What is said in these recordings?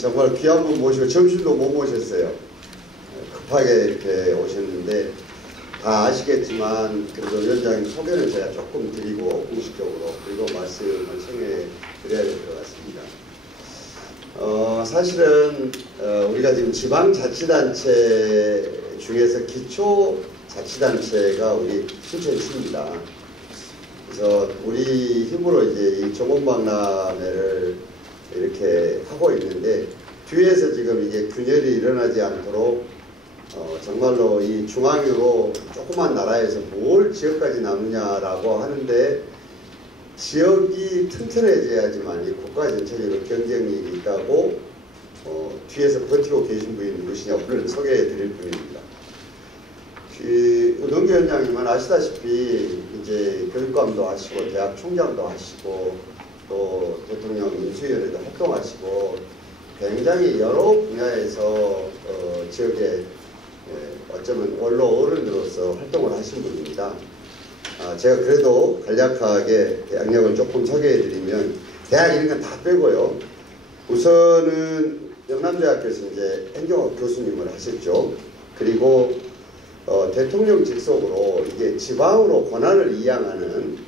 정말 귀한 분 모시고 점심도 못 모셨어요. 급하게 이렇게 오셨는데 다 아시겠지만 그래도 위원장님 소개를 제가 조금 드리고 공식적으로 그리고 말씀을 청해 드려야 될 것 같습니다. 사실은 우리가 지금 지방자치단체 중에서 기초자치단체가 우리 순천시입니다. 그래서 우리 힘으로 이제 이 정원박람회를 이렇게 하고 있는데 뒤에서 지금 이게 균열이 일어나지 않도록 정말로 이 중앙으로 조그만 나라에서 뭘 지역까지 남느냐라고 하는데 지역이 튼튼해져야지만 이 국가 전체적으로 경쟁력이 있다고 뒤에서 버티고 계신 분이 누구시냐 오늘 소개해 드릴 분입니다. 우동규 위원장님은 아시다시피 이제 교육감도 하시고 대학 총장도 하시고 또 대통령 인수위원회도 활동하시고 굉장히 여러 분야에서 지역에 어쩌면 원로 어른으로서 활동을 하신 분입니다. 제가 그래도 간략하게 양력을 조금 소개해드리면 대학 이런 건 다 빼고요. 우선은 영남대학교에서 이제 행정학 교수님을 하셨죠. 그리고 대통령 직속으로 이게 지방으로 권한을 이양하는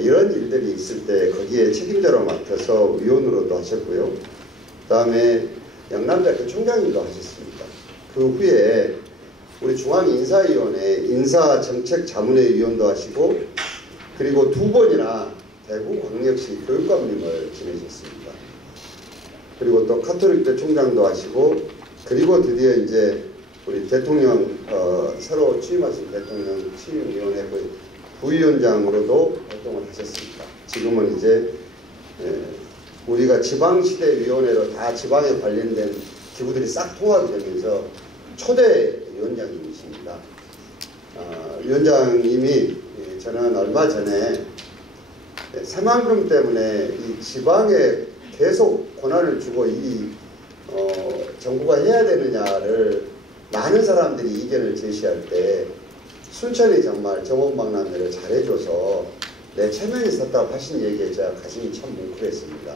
이런 일들이 있을 때 거기에 책임자로 맡아서 위원으로도 하셨고요. 그 다음에 영남대학교 총장님도 하셨습니다. 그 후에 우리 중앙인사위원회 인사정책자문회 위원도 하시고 그리고 2번이나 대구광역시 교육감님을 지내셨습니다. 그리고 또 카톨릭대 총장도 하시고 그리고 드디어 이제 우리 대통령 새로 취임하신 대통령 취임위원회 부위원장으로도 활동을 하셨습니다. 지금은 이제 우리가 지방시대위원회로 다 지방에 관련된 기구들이 싹 통합이 되면서 초대 위원장님이십니다. 위원장님이 저는 얼마 전에 새만금 때문에 이 지방에 계속 권한을 주고 이 정부가 해야 되느냐를 많은 사람들이 이견을 제시할 때 순천이 정말 정원박람회를 잘해줘서 내 체면이 섰다고 하신 얘기에 제가 가슴이 참 뭉클했습니다.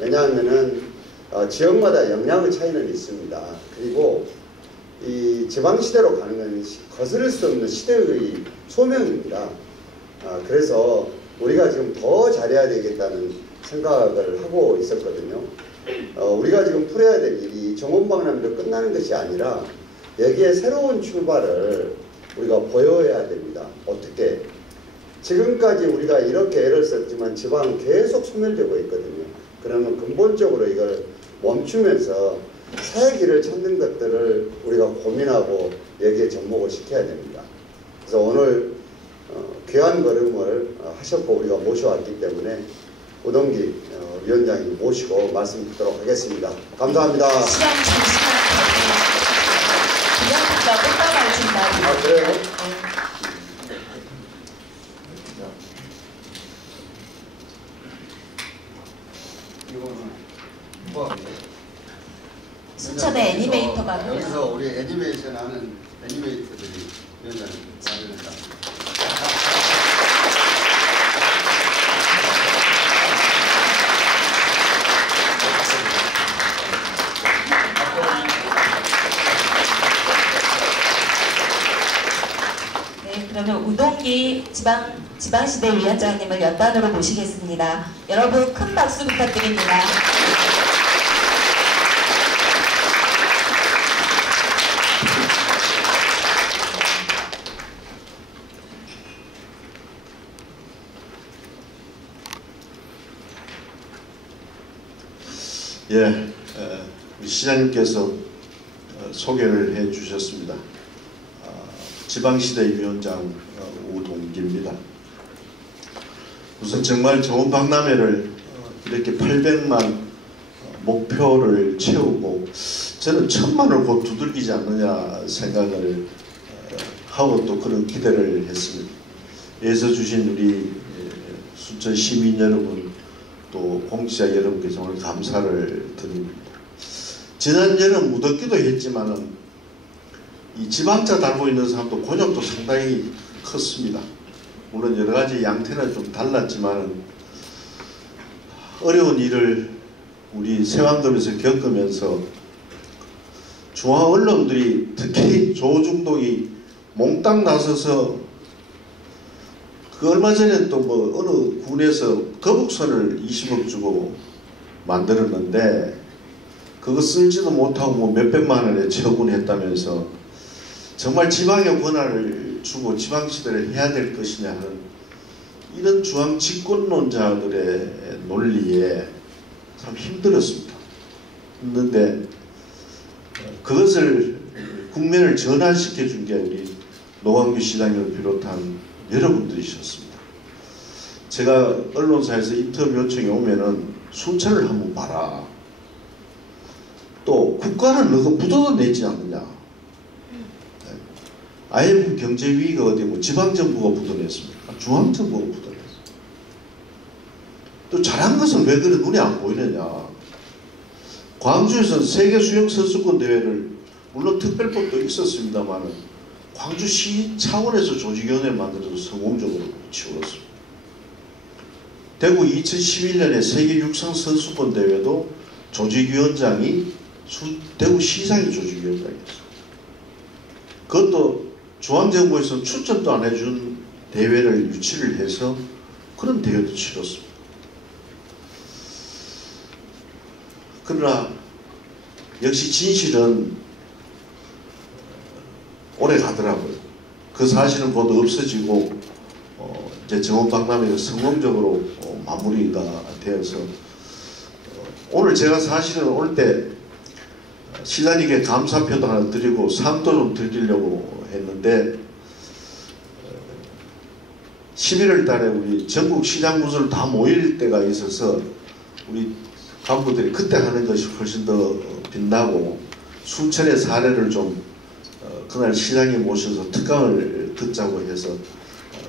왜냐하면은 지역마다 역량의 차이는 있습니다. 그리고 이 지방시대로 가는 건 거스를 수 없는 시대의 소명입니다. 그래서 우리가 지금 더 잘해야 되겠다는 생각을 하고 있었거든요. 우리가 지금 풀어야 될 일이 정원박람회로 끝나는 것이 아니라 여기에 새로운 출발을 우리가 보여야 됩니다. 어떻게? 지금까지 우리가 이렇게 애를 썼지만 지방은 계속 소멸되고 있거든요. 그러면 근본적으로 이걸 멈추면서 새 길을 찾는 것들을 우리가 고민하고 여기에 접목을 시켜야 됩니다. 그래서 오늘 귀한 걸음을 하셨고 우리가 모셔왔기 때문에 우동기 위원장님 모시고 말씀 듣도록 하겠습니다. 감사합니다. 시간 잠시만 부장님과 꽃다발 준다. 그래요? 순천의 애니메이터가 여기서 우리 애니메이션 하는 애니메이터들이 위원장님 마련했다. 네, 그러면 우동기 지방시대 위원장님을 연단으로 모시겠습니다. 여러분 큰 박수 부탁드립니다. 예, 우리 시장님께서 소개를 해 주셨습니다. 지방시대위원장 우동기입니다. 우선 정말 정원박람회를 이렇게 800만 목표를 채우고 저는 1000만을 곧 두들기지 않느냐 생각을 하고 또 그런 기대를 했습니다. 애써 주신 우리 순천 시민 여러분 또 공직자 여러분께 정말 감사를 드립니다. 지난 여름 무덥기도 했지만은 이 지방자 달고 있는 사람도 곤욕도 상당히 컸습니다. 물론 여러 가지 양태는 좀 달랐지만은 어려운 일을 우리 새만금에서 겪으면서 중앙 언론들이 특히 조중동이 몽땅 나서서 그 얼마 전에 또 뭐 어느 군에서 거북선을 20억 주고 만들었는데 그거 쓸지도 못하고 뭐 몇백만 원에 처분했다면서 정말 지방의 권한을 주고 지방시대를 해야 될 것이냐 하는 이런 중앙 집권론자들의 논리에 참 힘들었습니다. 했는데 그것을 국면을 전환시켜 준 게 우리 노광규 시장을 비롯한 여러분들이셨습니다. 제가 언론사에서 인터뷰 요청이 오면은 순천을 한번 봐라. 또 국가는 너가 부도도 내지 않느냐. IMF 경제위기가 어디 뭐 지방정부가 부도냈습니까? 중앙정부가 부도냈어요. 또 잘한 것은 왜 그래 눈에 안 보이느냐. 광주에서는 세계 수영 선수권 대회를 물론 특별법도 있었습니다만 광주시 차원에서 조직위원회를 만들어서 성공적으로 치렀습니다. 대구 2011년에 세계 육상 선수권 대회도 조직위원장이 대구시장이 조직위원장이었어요. 그것도 중앙정부에서 추천도 안 해준 대회를 유치를 해서 그런 대회도 치렀습니다. 그러나 역시 진실은 오래 가더라고요. 그 사실은 곧 없어지고 이제 정원박람회가 성공적으로 마무리가 되어서 오늘 제가 사실은 올 때 시장님께 감사표도 하나 드리고 상도 좀 드리려고 했는데 11월 달에 우리 전국 시장 구슬 다 모일 때가 있어서 우리 간부들이 그때 하는 것이 훨씬 더 빛나고 순천의 사례를 좀 그날 시장에 모셔서 특강을 듣자고 해서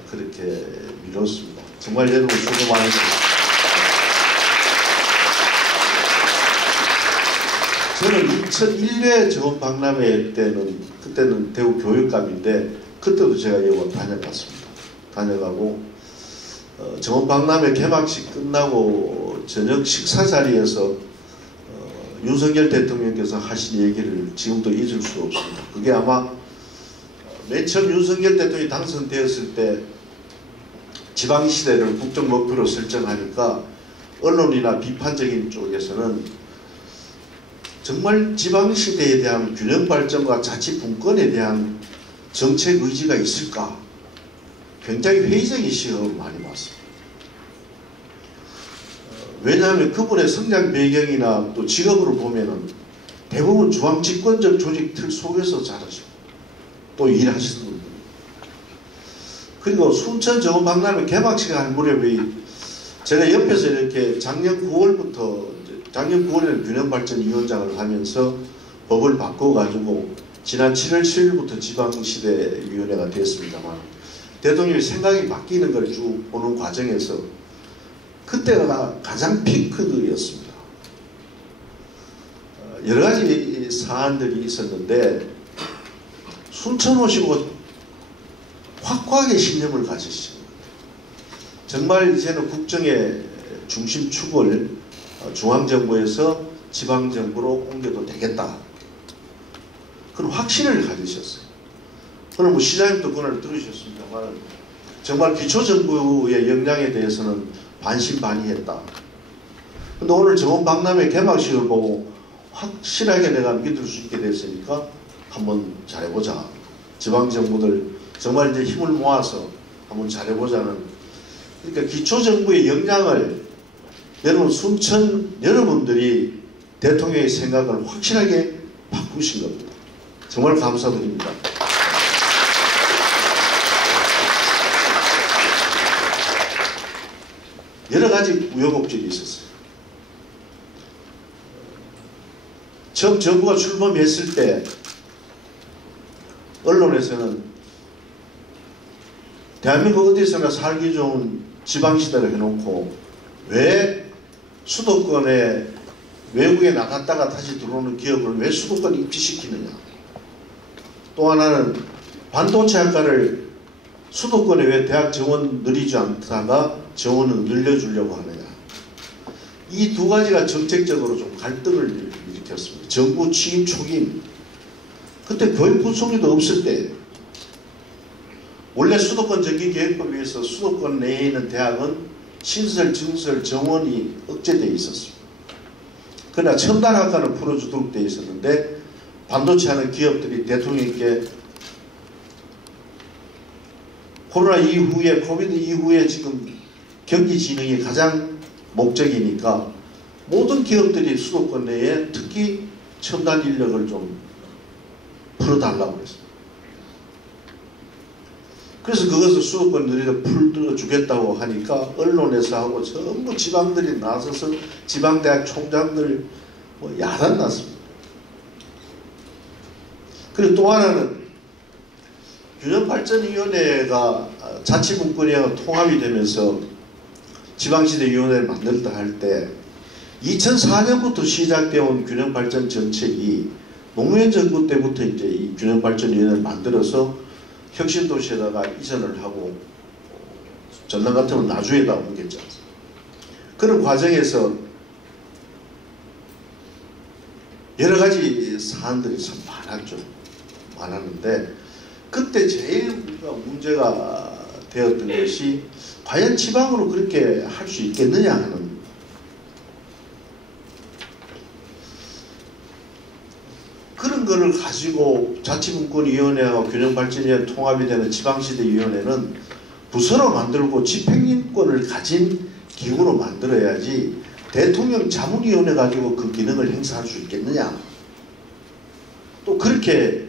그렇게 미뤘습니다. 정말 여러분 수고 많으셨습니다. 저는 2001회 정원박람회 때는 그때는 대구 교육감인데 그때도 제가 여기 다녀갔습니다. 다녀가고 정원박람회 개막식 끝나고 저녁 식사 자리에서 윤석열 대통령께서 하신 얘기를 지금도 잊을 수 없습니다. 그게 아마 맨 처음 윤석열 대통령이 당선되었을 때 지방시대를 국정목표로 설정하니까 언론이나 비판적인 쪽에서는 정말 지방시대에 대한 균형 발전과 자치 분권에 대한 정책 의지가 있을까? 굉장히 회의적인 시각으로 많이 봤습니다. 왜냐하면 그분의 성장 배경이나 또 직업으로 보면은 대부분 중앙 집권적 조직 틀 속에서 자라시고 또 일하시는 분들. 그리고 순천 정원박람회 개막식 할 무렵에 제가 옆에서 이렇게 작년 9월부터 작년 9월에는 균형발전위원장을 하면서 법을 바꿔가지고 지난 7월 10일부터 지방시대위원회가 됐습니다만 대통령이 생각이 바뀌는 걸 쭉 보는 과정에서 그때가 가장 피크였습니다. 여러 가지 사안들이 있었는데 순천 오시고 확고하게 신념을 가지시죠. 정말 이제는 국정의 중심축을 중앙정부에서 지방정부로 옮겨도 되겠다. 그런 확신을 가지셨어요. 오늘 뭐 시장님도 그날 들으셨습니다만 정말 기초정부의 역량에 대해서는 반신반의했다. 근데 오늘 정원박람회 개막식을 보고 확실하게 내가 믿을 수 있게 됐으니까 한번 잘해보자. 지방정부들 정말 이제 힘을 모아서 한번 잘해보자는. 그러니까 기초정부의 역량을 여러분 순천 여러분들이 대통령의 생각을 확실하게 바꾸신 겁니다. 정말 감사드립니다. 여러 가지 우여곡절이 있었어요. 처음 정부가 출범했을 때 언론에서는 대한민국 어디서나 살기 좋은 지방시대를 해놓고 왜 수도권에 외국에 나갔다가 다시 들어오는 기업을 왜 수도권에 입지시키느냐. 또 하나는 반도체 학과를 수도권에 왜 대학 정원 늘리지 않다가 정원을 늘려주려고 하느냐. 이 두 가지가 정책적으로 좀 갈등을 일으켰습니다. 정부 취임 초기입니다. 그때 교육부총리도 없을 때 원래 수도권 정기계획법에 의해서 수도권 내에 있는 대학은 신설, 증설, 정원이 억제되어 있었습니다. 그러나 첨단학과는 풀어주도록 되어 있었는데 반도체 하는 기업들이 대통령께 코로나 이후에 코비드 이후에 지금 경기 진흥이 가장 목적이니까 모든 기업들이 수도권 내에 특히 첨단 인력을 좀 풀어달라고 했습니다. 그래서 그것을 수도권들이 풀어주겠다고 하니까 언론에서 하고 전부 지방들이 나서서 지방대학 총장들 뭐 야단났습니다. 그리고 또 하나는 균형발전위원회가 자치분권위와 통합이 되면서 지방시대위원회를 만들다 할 때 2004년부터 시작되어 온 균형발전 정책이 노무현 정부 때부터 이제 이 균형발전위원회를 만들어서 혁신도시에다가 이전을 하고 전남 같으면 나주에다 옮겼지 않습니까? 그런 과정에서 여러 가지 사안들이 참 많았는데 그때 제일 문제가 되었던 것이 과연 지방으로 그렇게 할 수 있겠느냐 하는 그런 거를 가지고 자치분권위원회와 균형발전위원회 통합이 되는 지방시대위원회는 부서로 만들고 집행인권을 가진 기구로 만들어야지 대통령 자문위원회 가지고 그 기능을 행사할 수 있겠느냐. 또 그렇게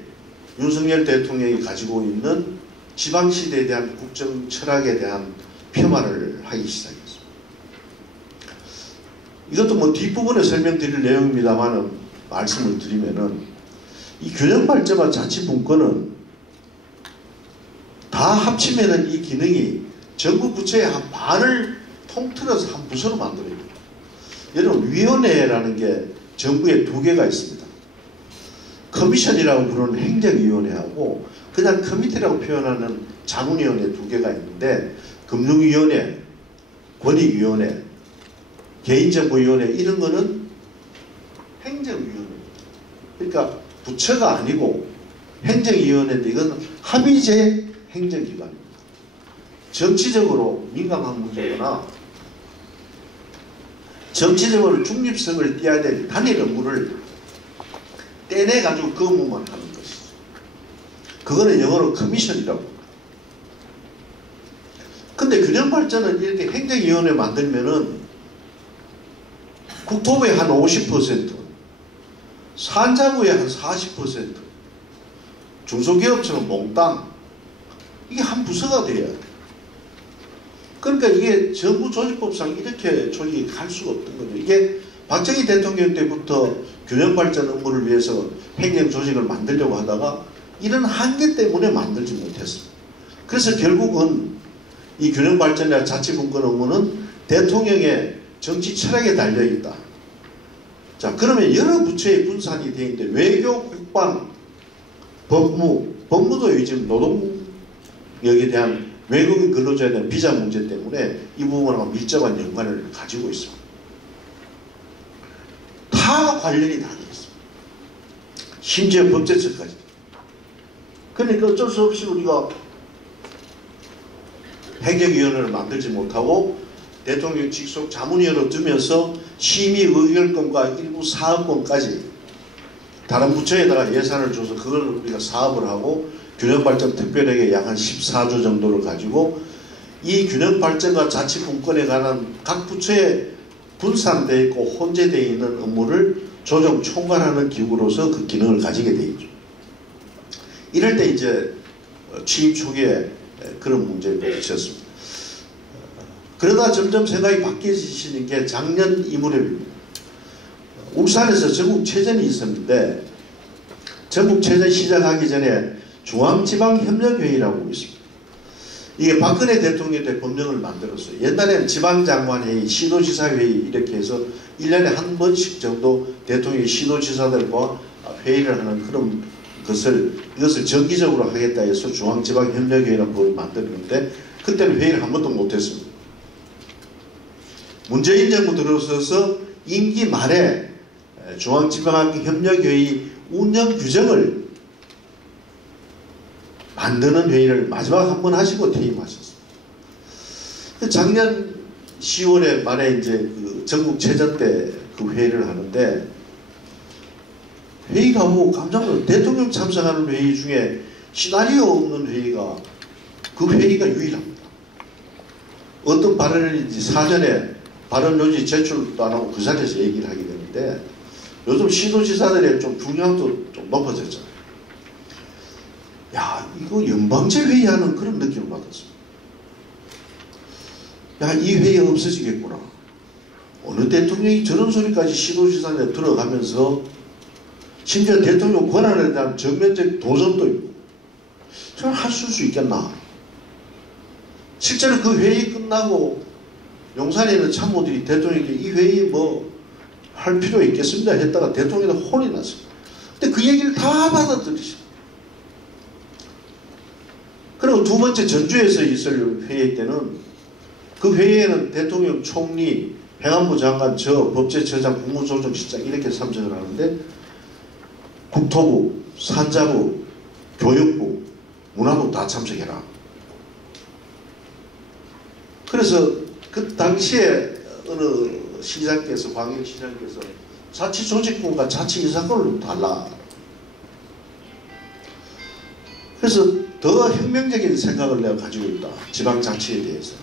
윤석열 대통령이 가지고 있는 지방시대에 대한 국정 철학에 대한 폄하를 하기 시작했습니다. 이것도 뭐 뒷부분에 설명드릴 내용입니다만 말씀을 드리면은 이 균형발전과 자치분권은 다 합치면은 이 기능이 정부 부처의 한 반을 통틀어서 한 부서로 만들어요. 여러분 위원회라는 게 정부에 두 개가 있습니다. 커미션이라고 부르는 행정위원회하고 그냥 커미티라고 표현하는 자문위원회 두 개가 있는데 금융위원회, 권익위원회, 개인정보위원회 이런 거는 행정위원회. 그러니까 부처가 아니고 행정위원회인데 이건 합의제 행정기관입니다. 정치적으로 민감한 문제거나 정치적으로 중립성을 띄어야 될 단일 업무를 떼내가지고 그 업무만 하는 것이죠. 그거는 영어로 커미션이라고. 근데 균형발전은 이렇게 행정위원회 만들면은 국토부의 한 50%, 산자부의 한 40%, 중소기업처럼 몽땅 이게 한 부서가 돼야 돼. 그러니까 이게 정부조직법상 이렇게 조직이 갈 수가 없던 거죠. 이게 박정희 대통령 때부터 균형발전 업무를 위해서 행정조직을 만들려고 하다가 이런 한계 때문에 만들지 못했습니다. 그래서 결국은 이 균형발전이나 자치분권 업무는 대통령의 정치 철학에 달려있다. 자, 그러면 여러 부처의 분산이 되어 있는데 외교, 국방, 법무도 요즘 노동력에 대한 외국인 근로자에 대한 비자 문제 때문에 이 부분하고 밀접한 연관을 가지고 있습니다. 다 관련이 다 되어 있습니다. 심지어 법제처까지. 그러니까 어쩔 수 없이 우리가 행정위원회를 만들지 못하고 대통령 직속 자문위원회로 두면서 심의 의결권과 일부 사업권까지 다른 부처에다가 예산을 줘서 그걸 우리가 사업을 하고 균형발전 특별회계 약 한 14조 정도를 가지고 이 균형발전과 자치분권에 관한 각 부처에 분산되어 있고 혼재되어 있는 업무를 조정 총괄하는 기구로서 그 기능을 가지게 되어 있죠. 이럴 때 이제 취임 초기에 그런 문제가 있었습니다. 그러다 점점 생각이 바뀌어지시는 게 작년 이무렵입니다. 울산에서 전국체전이 있었는데 전국체전 시작하기 전에 중앙지방협력회의라고 있습니다. 이게 박근혜 대통령 때 법령을 만들었어요. 옛날에는 지방장관회의, 시도지사회의 이렇게 해서 1년에 한 번씩 정도 대통령이 시도지사들과 회의를 하는 그런 이것을 정기적으로 하겠다 해서 중앙지방협력회의라는 법을 만들었는데 그때는 회의를 한 번도 못했습니다. 문재인 정부 들어서서 임기 말에 중앙지방협력회의 운영 규정을 만드는 회의를 마지막 한 번 하시고 퇴임하셨습니다. 작년 10월에 말에 이제 그 전국 체전 때 그 회의를 하는데 회의가 오고 깜짝 놀랐어요. 대통령 참석하는 회의 중에 시나리오 없는 회의가 그 회의가 유일합니다. 어떤 발언을 사전에 발언 요지 제출도 안 하고 그 자리에서 얘기를 하게 되는데 요즘 시도지사들의 좀 중요함도 좀 높아졌잖아요. 야, 이거 연방제 회의하는 그런 느낌을 받았습니다. 야, 이 회의 없어지겠구나. 어느 대통령이 저런 소리까지 시도지사에 들어가면서 심지어 대통령 권한에 대한 전면적 도전도 있고 저걸 할 수 있겠나. 실제로 그 회의 끝나고 용산에 있는 참모들이 대통령에게 이 회의 뭐 할 필요 있겠습니다 했다가 대통령이 혼이 났습니다. 근데 그 얘기를 다 받아들이죠. 그리고 두 번째 전주에서 있을 회의 때는 그 회의에는 대통령, 총리, 행안부 장관, 저 법제처장, 국무조정실장 이렇게 참석을 하는데 국토부, 산자부, 교육부, 문화부 다 참석해라. 그래서 그 당시에 어느 시장께서, 광역시장께서 자치조직구가 자치인사권을 달라. 그래서 더 혁명적인 생각을 내가 가지고 있다. 지방자치에 대해서.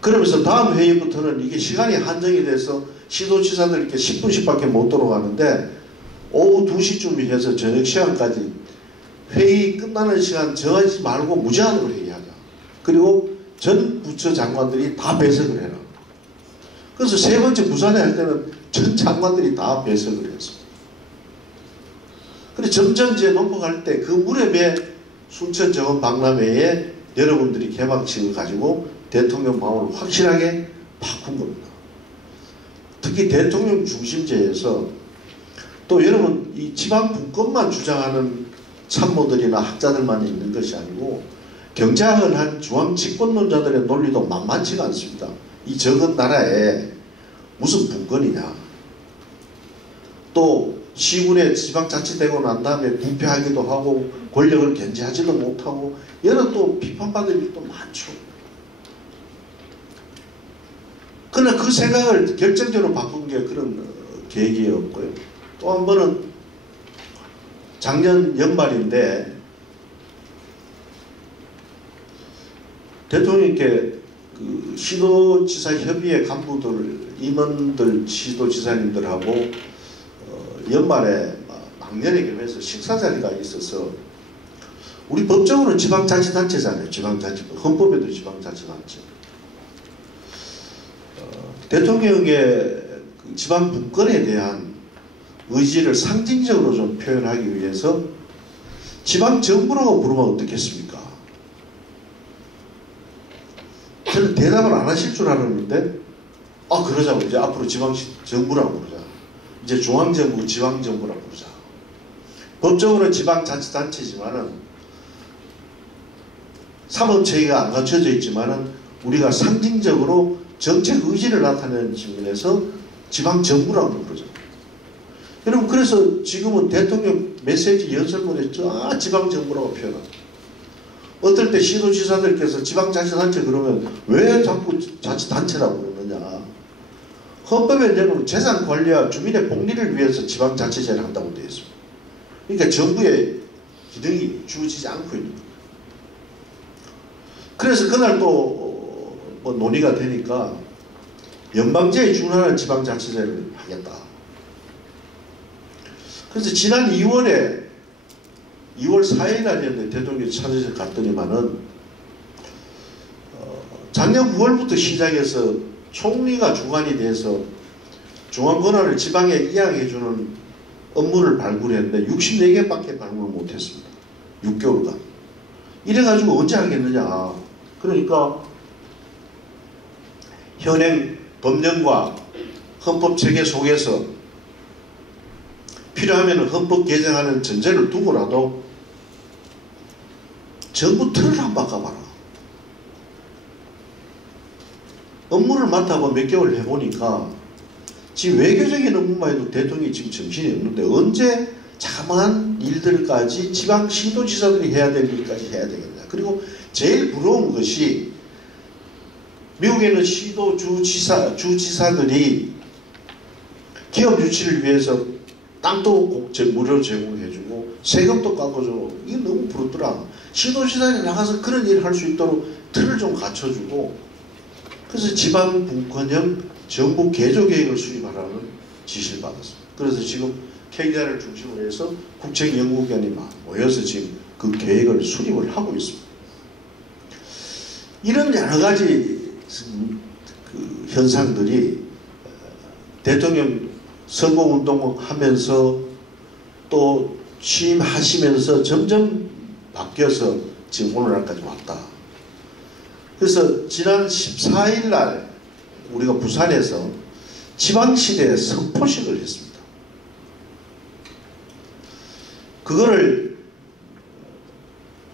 그러면서 다음 회의부터는 이게 시간이 한정이 돼서 시도지사들 이렇게 10분씩밖에 못 들어가는데 오후 2시쯤 해서 저녁 시간까지 회의 끝나는 시간 정하지 말고 무제한으로 회의하자. 그리고 전 부처 장관들이 다 배석을 해라. 그래서 세 번째 부산에 할 때는 전 장관들이 다 배석을 했습니다. 그래서 점점 이제 넘어갈 때 그 무렵에 순천 정원 박람회에 여러분들이 개막식을 가지고 대통령 마음을 확실하게 바꾼 겁니다. 특히 대통령 중심제에서 또 여러분 이 지방 분권만 주장하는 참모들이나 학자들만 있는 것이 아니고 경제학을 한 중앙 집권론자들의 논리도 만만치가 않습니다. 이 적은 나라에 무슨 분권이냐. 또 시군에 지방자치되고 난 다음에 부패하기도 하고 권력을 견제하지도 못하고 여러 또 비판받을 일도 많죠. 그러나 그 생각을 결정적으로 바꾼 게 그런 계기였고요. 또 한 번은 작년 연말인데 대통령께 그 시도지사 협의회 간부들, 임원들, 시도지사님들하고 연말에 막년에 겸해서 식사 자리가 있어서 우리 법적으로는 지방자치단체잖아요. 지방자치법. 헌법에도 지방자치단체. 대통령의 그 지방 분권에 대한 의지를 상징적으로 좀 표현하기 위해서 지방정부라고 부르면 어떻겠습니까? 저는 대답을 안 하실 줄 알았는데 그러자고 이제 앞으로 지방정부라고 부르자. 이제 중앙정부, 지방정부라고 부르자. 법적으로는 지방자치단체지만은 사법체계가 안 갖춰져 있지만은 우리가 상징적으로 정책 의지를 나타내는 측면에서 지방정부라고 부르죠. 여러분 그래서 지금은 대통령 메시지 연설문에 지방정부라고 표현합니다. 어떨 때 시도지사들께서 지방자치단체 그러면 왜 자꾸 자치단체라고 그러느냐. 헌법에 내놓은 재산관리와 주민의 복리를 위해서 지방자치제를 한다고 되어 있습니다. 그러니까 정부의 기능이 주어지지 않고 있는 거예요. 그래서 그날 또 뭐 논의가 되니까 연방제에 준하는 지방자치제를 하겠다. 그래서 지난 2월 4일 날이었는데 대통령이 찾아서 갔더니만은 작년 9월부터 시작해서 총리가 주관이 돼서 중앙 권한을 지방에 이양해주는 업무를 발굴했는데 64개밖에 발굴을 못했습니다. 6개월간. 이래가지고 언제 하겠느냐. 그러니까 현행 법령과 헌법체계 속에서 필요하면 헌법 개정하는 전제를 두고라도 정부 틀을 한번 바꿔봐라. 업무를 맡아봐 몇 개월 해보니까 지금 외교적인 업무만 해도 대통령이 지금 정신이 없는데 언제 자그마한 일들까지 지방 시도지사들이 해야 될 일까지 해야 되겠냐. 그리고 제일 부러운 것이 미국에는 시도 주지사들이 기업 유치를 위해서 땅도 무료로 제공해주고 세금도 깎아주고 이게 너무 부럽더라. 시도지사들이 나가서 그런 일을 할 수 있도록 틀을 좀 갖춰주고 그래서 지방 분권형 정부 개조 계획을 수립하라는 지시를 받았습니다. 그래서 지금 KDI를 중심으로 해서 국책연구기관이 모여서 지금 그 계획을 수립을 하고 있습니다. 이런 여러 가지 그 현상들이 대통령 선거운동을 하면서 또 취임하시면서 점점 바뀌어서 지금 오늘날까지 왔다. 그래서 지난 14일 날 우리가 부산에서 지방시대 선포식을 했습니다. 그거를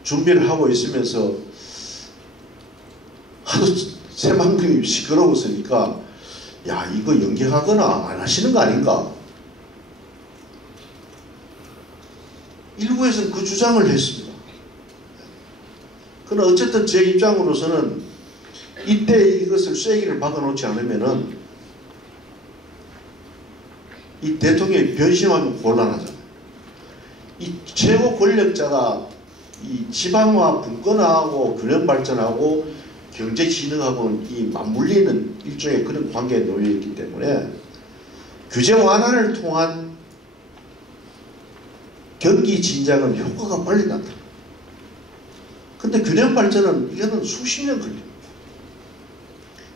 준비를 하고 있으면서 하도 새만금이 시끄러웠으니까 야 이거 연기하거나 안 하시는 거 아닌가. 일부에서는 그 주장을 했습니다. 그러나 어쨌든 제 입장으로서는 이때 이것을 쐐기를 박아놓지 않으면은 이 대통령이 변심하면 곤란하잖아요. 이 최고 권력자가 이 지방화 분권화하고 균형 발전하고 경제 진흥하고는 이 맞물리는 일종의 그런 관계에 놓여 있기 때문에 규제 완화를 통한 경기 진작은 효과가 빨리 나타납니다. 근데 균형 발전은 이거는 수십 년 걸립니다.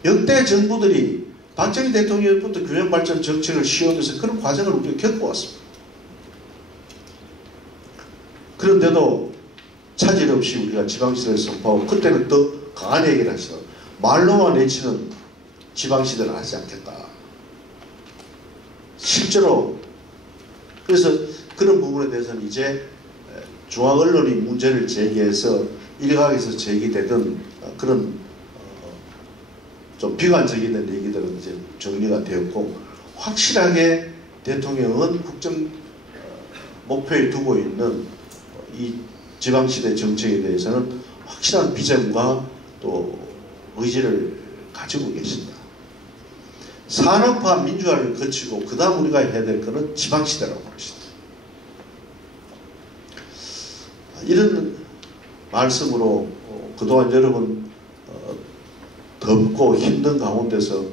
역대 정부들이 박정희 대통령부터 균형 발전 정책을 시험해서 그런 과정을 우리가 겪어왔습니다. 그런데도 차질 없이 우리가 지방시대를 선포하고 그때는 더 강한 얘기를 하시죠. 말로만 내치는 지방시대를 하지 않겠다. 실제로 그래서 그런 부분에 대해서는 이제 중앙언론이 문제를 제기해서 일각에서 제기되던 그런 좀 비관적인 얘기들은 이제 정리가 되었고 확실하게 대통령은 국정 목표에 두고 있는 이 지방시대 정책에 대해서는 확실한 비전과 또 의지를 가지고 계신다. 산업화 민주화를 거치고 그 다음 우리가 해야 될 것은 지방시대라고 봅시다. 이런 말씀으로 그동안 여러분 덥고 힘든 가운데서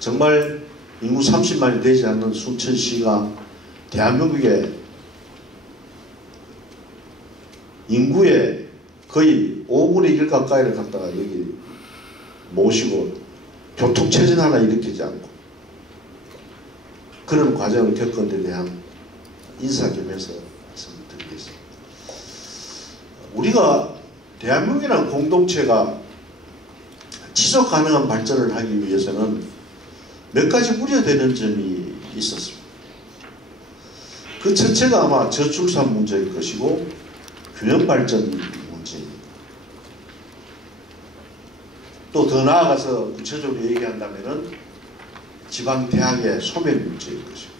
정말 인구 30만이 되지 않는 순천시가 대한민국의 인구의 거의 5분의 1 가까이를 갖다가 여기 모시고 교통체증 하나 일으키지 않고 그런 과정을 겪은 데 대한 인사 겸해서 말씀드리겠습니다. 우리가 대한민국이라는 공동체가 지속 가능한 발전을 하기 위해서는 몇 가지 우려되는 점이 있었습니다. 그 첫째가 아마 저출산 문제일 것이고 균형 발전 문제입니다. 또 더 나아가서 구체적으로 얘기한다면은 지방 대학의 소멸 문제일 것이고.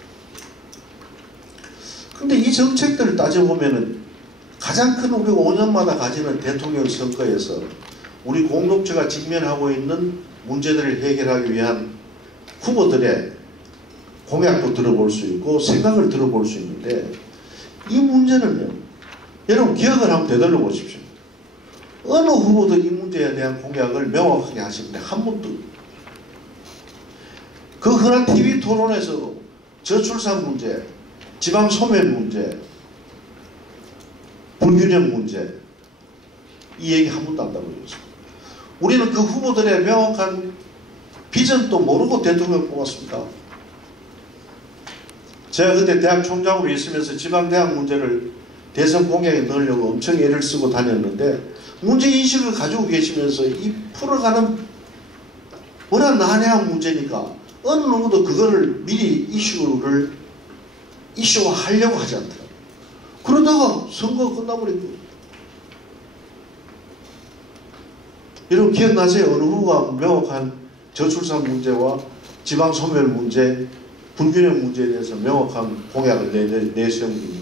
근데 이 정책들을 따져보면은 가장 큰 우리가 5년마다 가지는 대통령 선거에서 우리 공동체가 직면하고 있는 문제들을 해결하기 위한 후보들의 공약도 들어볼 수 있고 생각을 들어볼 수 있는데 이 문제는요. 여러분 기억을 한번 되돌려 보십시오. 어느 후보도 이 문제에 대한 공약을 명확하게 하시는데 한 번도 그 흔한 TV 토론에서 저출산 문제, 지방 소멸 문제, 불균형 문제 이 얘기 한 번도 안 하고 있습니다. 우리는 그 후보들의 명확한 비전도 모르고 대통령을 뽑았습니다. 제가 그때 대학 총장으로 있으면서 지방대학 문제를 대선 공약에 넣으려고 엄청 애를 쓰고 다녔는데 문제인식을 가지고 계시면서 이 풀어가는 워낙 난해한 문제니까 어느 누구도 그거를 미리 이슈화하려고 하지 않더라고요. 그러다가 선거가 끝나버리고 여러분 기억나세요? 어느 후보가 명확한 저출산 문제와 지방 소멸 문제, 불균형 문제에 대해서 명확한 공약을 내세웁니다.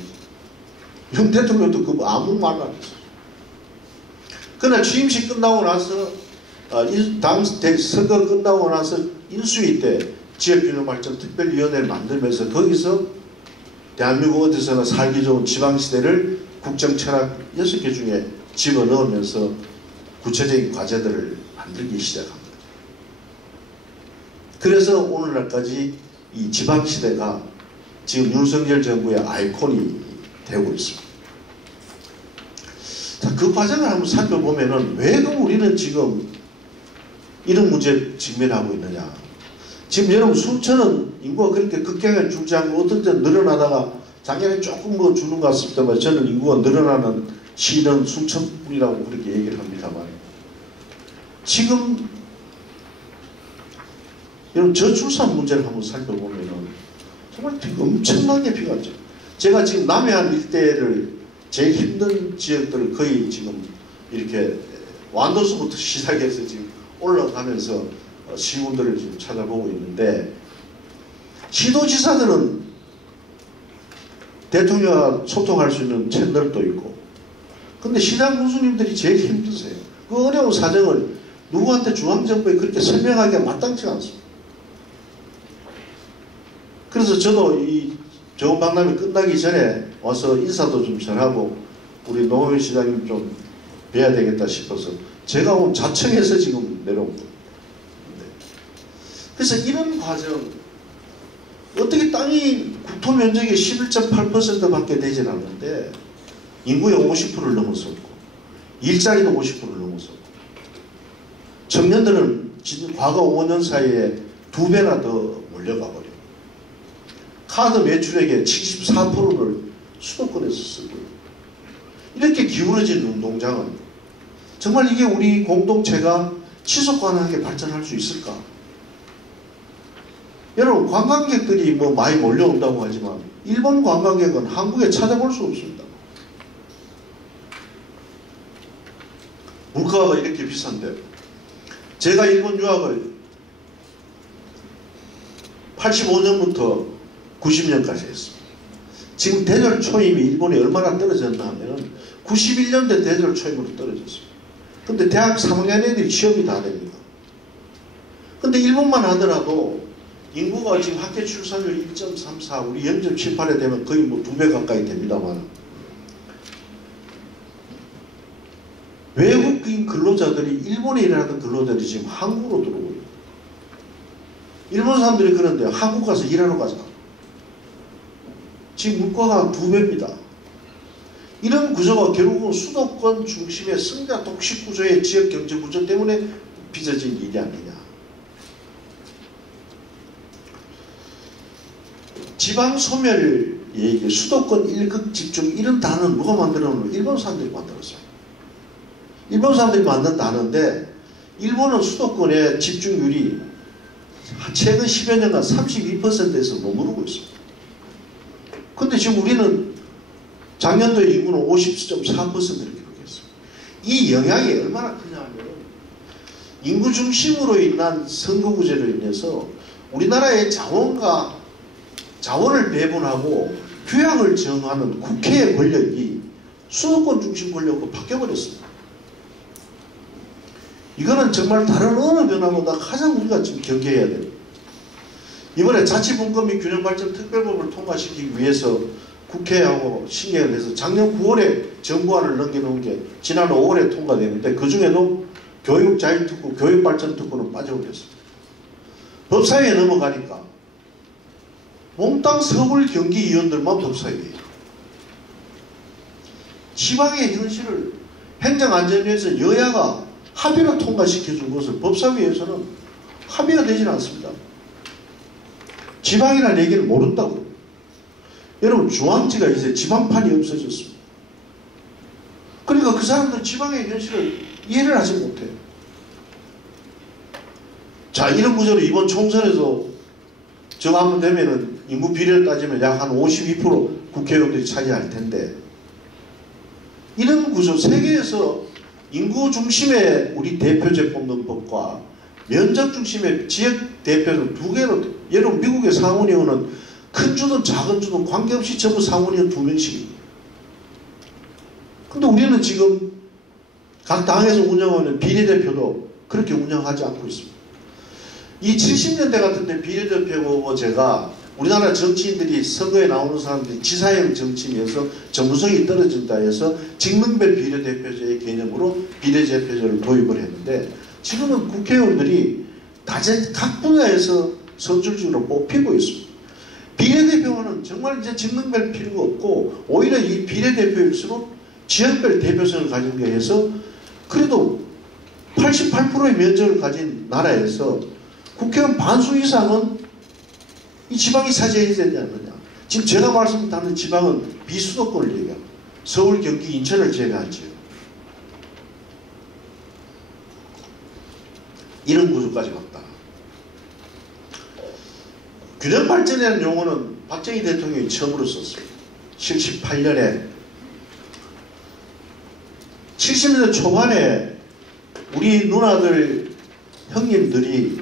윤 대통령도 그 아무 말 안 했어요. 그러나 취임식 끝나고 나서 당 선거 끝나고 나서 인수위 때 지역균형발전 특별위원회를 만들면서 거기서 대한민국 어디서나 살기 좋은 지방시대를 국정철학 6개 중에 집어넣으면서 구체적인 과제들을 만들기 시작합니다. 그래서 오늘날까지 이 지방시대가 지금 윤석열 정부의 아이콘이 되고 있습니다. 자, 그 과정을 한번 살펴보면은 왜 우리는 지금 이런 문제에 직면하고 있느냐. 지금 여러분 순천은 인구가 그렇게 급격하게 줄지 않고 어떤 때는 늘어나다가 작년에 조금 뭐 주는 것 같습니다만 저는 인구가 늘어나는 시는 순천뿐이라고 그렇게 얘기를 합니다만 지금 여러분 저출산 문제를 한번 살펴보면은 정말 엄청나게 비가죠. 제가 지금 남해안 일대를 제일 힘든 지역들을 거의 지금 이렇게 완도서부터 시작해서 지금 올라가면서 시군들을 지금 찾아보고 있는데 시도지사들은 대통령과 소통할 수 있는 채널도 있고 근데 시장 군수님들이 제일 힘드세요. 그 어려운 사정을 누구한테 중앙정부에 그렇게 설명하기가 마땅치 않습니다. 그래서 저도 이 좋은 박람회 끝나기 전에 와서 인사도 좀 전하고 우리 노무현 시장님 좀 뵈야 되겠다 싶어서 제가 오늘 자청해서 지금 내려온 겁니다. 그래서 이런 과정 어떻게 땅이 국토 면적의 11.8%밖에 되진 않는데 인구의 50%를 넘어섰고 일자리도 50%를 넘어섰고 청년들은 과거 5년 사이에 2배나 더 몰려가 버려요. 카드 매출액의 74%를 수도권에서 쓰고 이렇게 기울어진 운동장은 정말 이게 우리 공동체가 지속가능하게 발전할 수 있을까? 여러분 관광객들이 뭐 많이 몰려온다고 하지만 일본 관광객은 한국에 찾아볼 수 없습니다. 물가가 이렇게 비싼데 제가 일본 유학을 85년부터 90년까지 했습니다. 지금 대졸 초임이 일본이 얼마나 떨어졌나 하면 91년대 대졸 초임으로 떨어졌어요. 근데 대학 3학년 애들이 취업이 다 됩니다. 근데 일본만 하더라도 인구가 지금 학교 출산율 1.34 우리 0.78에 되면 거의 뭐 2배 가까이 됩니다만 외국인 근로자들이 일본에 일하던 근로자들이 지금 한국으로 들어오고 있어요. 일본 사람들이 그런데 한국 가서 일하러 가자. 지금 물가가 2배입니다. 이런 구조가 결국은 수도권 중심의 승자 독식 구조의 지역 경제 구조 때문에 빚어진 일이 아니냐. 지방 소멸 얘기, 수도권 일극 집중 이런 단어는 누가 만들었노? 일본 사람들이 만들었어요. 일본 사람들이 만든 단어인데 일본은 수도권의 집중률이 최근 10여 년간 32%에서 머무르고 있습니다. 근데 지금 우리는 작년도에 인구는 50.4%를 기록했어요. 이 영향이 얼마나 크냐 하면 인구 중심으로 인한 선거구제로 인해서 우리나라의 자원을 배분하고 규약을 정하는 국회의 권력이 수도권 중심 권력으로 바뀌어버렸습니다. 이거는 정말 다른 어느 변화보다 가장 우리가 지금 경계해야 됩니다. 이번에 자치분권 및 균형발전 특별법을 통과시키기 위해서 국회하고 신경을 내서 작년 9월에 정부안을 넘겨놓은 게 지난 5월에 통과되는데 그 중에도 교육자율특구, 교육발전특구는 빠져버렸습니다. 법사위에 넘어가니까 몽땅 서울 경기 의원들만 법사위에요. 지방의 현실을 행정안전위에서 여야가 합의로 통과시켜준 것을 법사위에서는 합의가 되지는 않습니다. 지방이라는 얘기를 모른다고. 여러분 중앙지가 이제 지방판이 없어졌습니다. 그러니까 그 사람들은 지방의 현실을 이해를 하지 못해요. 자, 이런 구조로 이번 총선에서 저거 한번 되면은 인구 비례를 따지면 약 한 52% 국회의원들이 차지할 텐데 이런 구조 세계에서 인구 중심의 우리 대표제 뽑는 법과 면접 중심의 지역 대표는 2개로, 여러분 미국의 상원의원은 큰 주든 작은 주든 관계없이 전부 상원의원 2명씩입니다. 근데 우리는 지금 각 당에서 운영하는 비례대표도 그렇게 운영하지 않고 있습니다. 이 70년대 같은 때 비례대표 제가 우리나라 정치인들이 선거에 나오는 사람들이 지사형 정치인에서 전문성이 떨어진다 해서 직능별 비례대표제의 개념으로 비례대표제를 도입을 했는데 지금은 국회의원들이 각 분야에서 선출직으로 뽑히고 있습니다. 비례대표는 정말 이제 직능별 필요가 없고 오히려 이 비례대표일수록 지역별 대표성을 가진 게 해서 그래도 88%의 면적을 가진 나라에서 국회의원 반수 이상은 이 지방이 차지해야 되지 않느냐. 지금 제가 말씀드리는 지방은 비수도권을 얘기합니다. 서울, 경기, 인천을 제외한 지역. 이런 구조까지 왔다. 균형 발전이라는 용어는 박정희 대통령이 처음으로 썼습니다. 78년에 70년대 초반에 우리 누나들 형님들이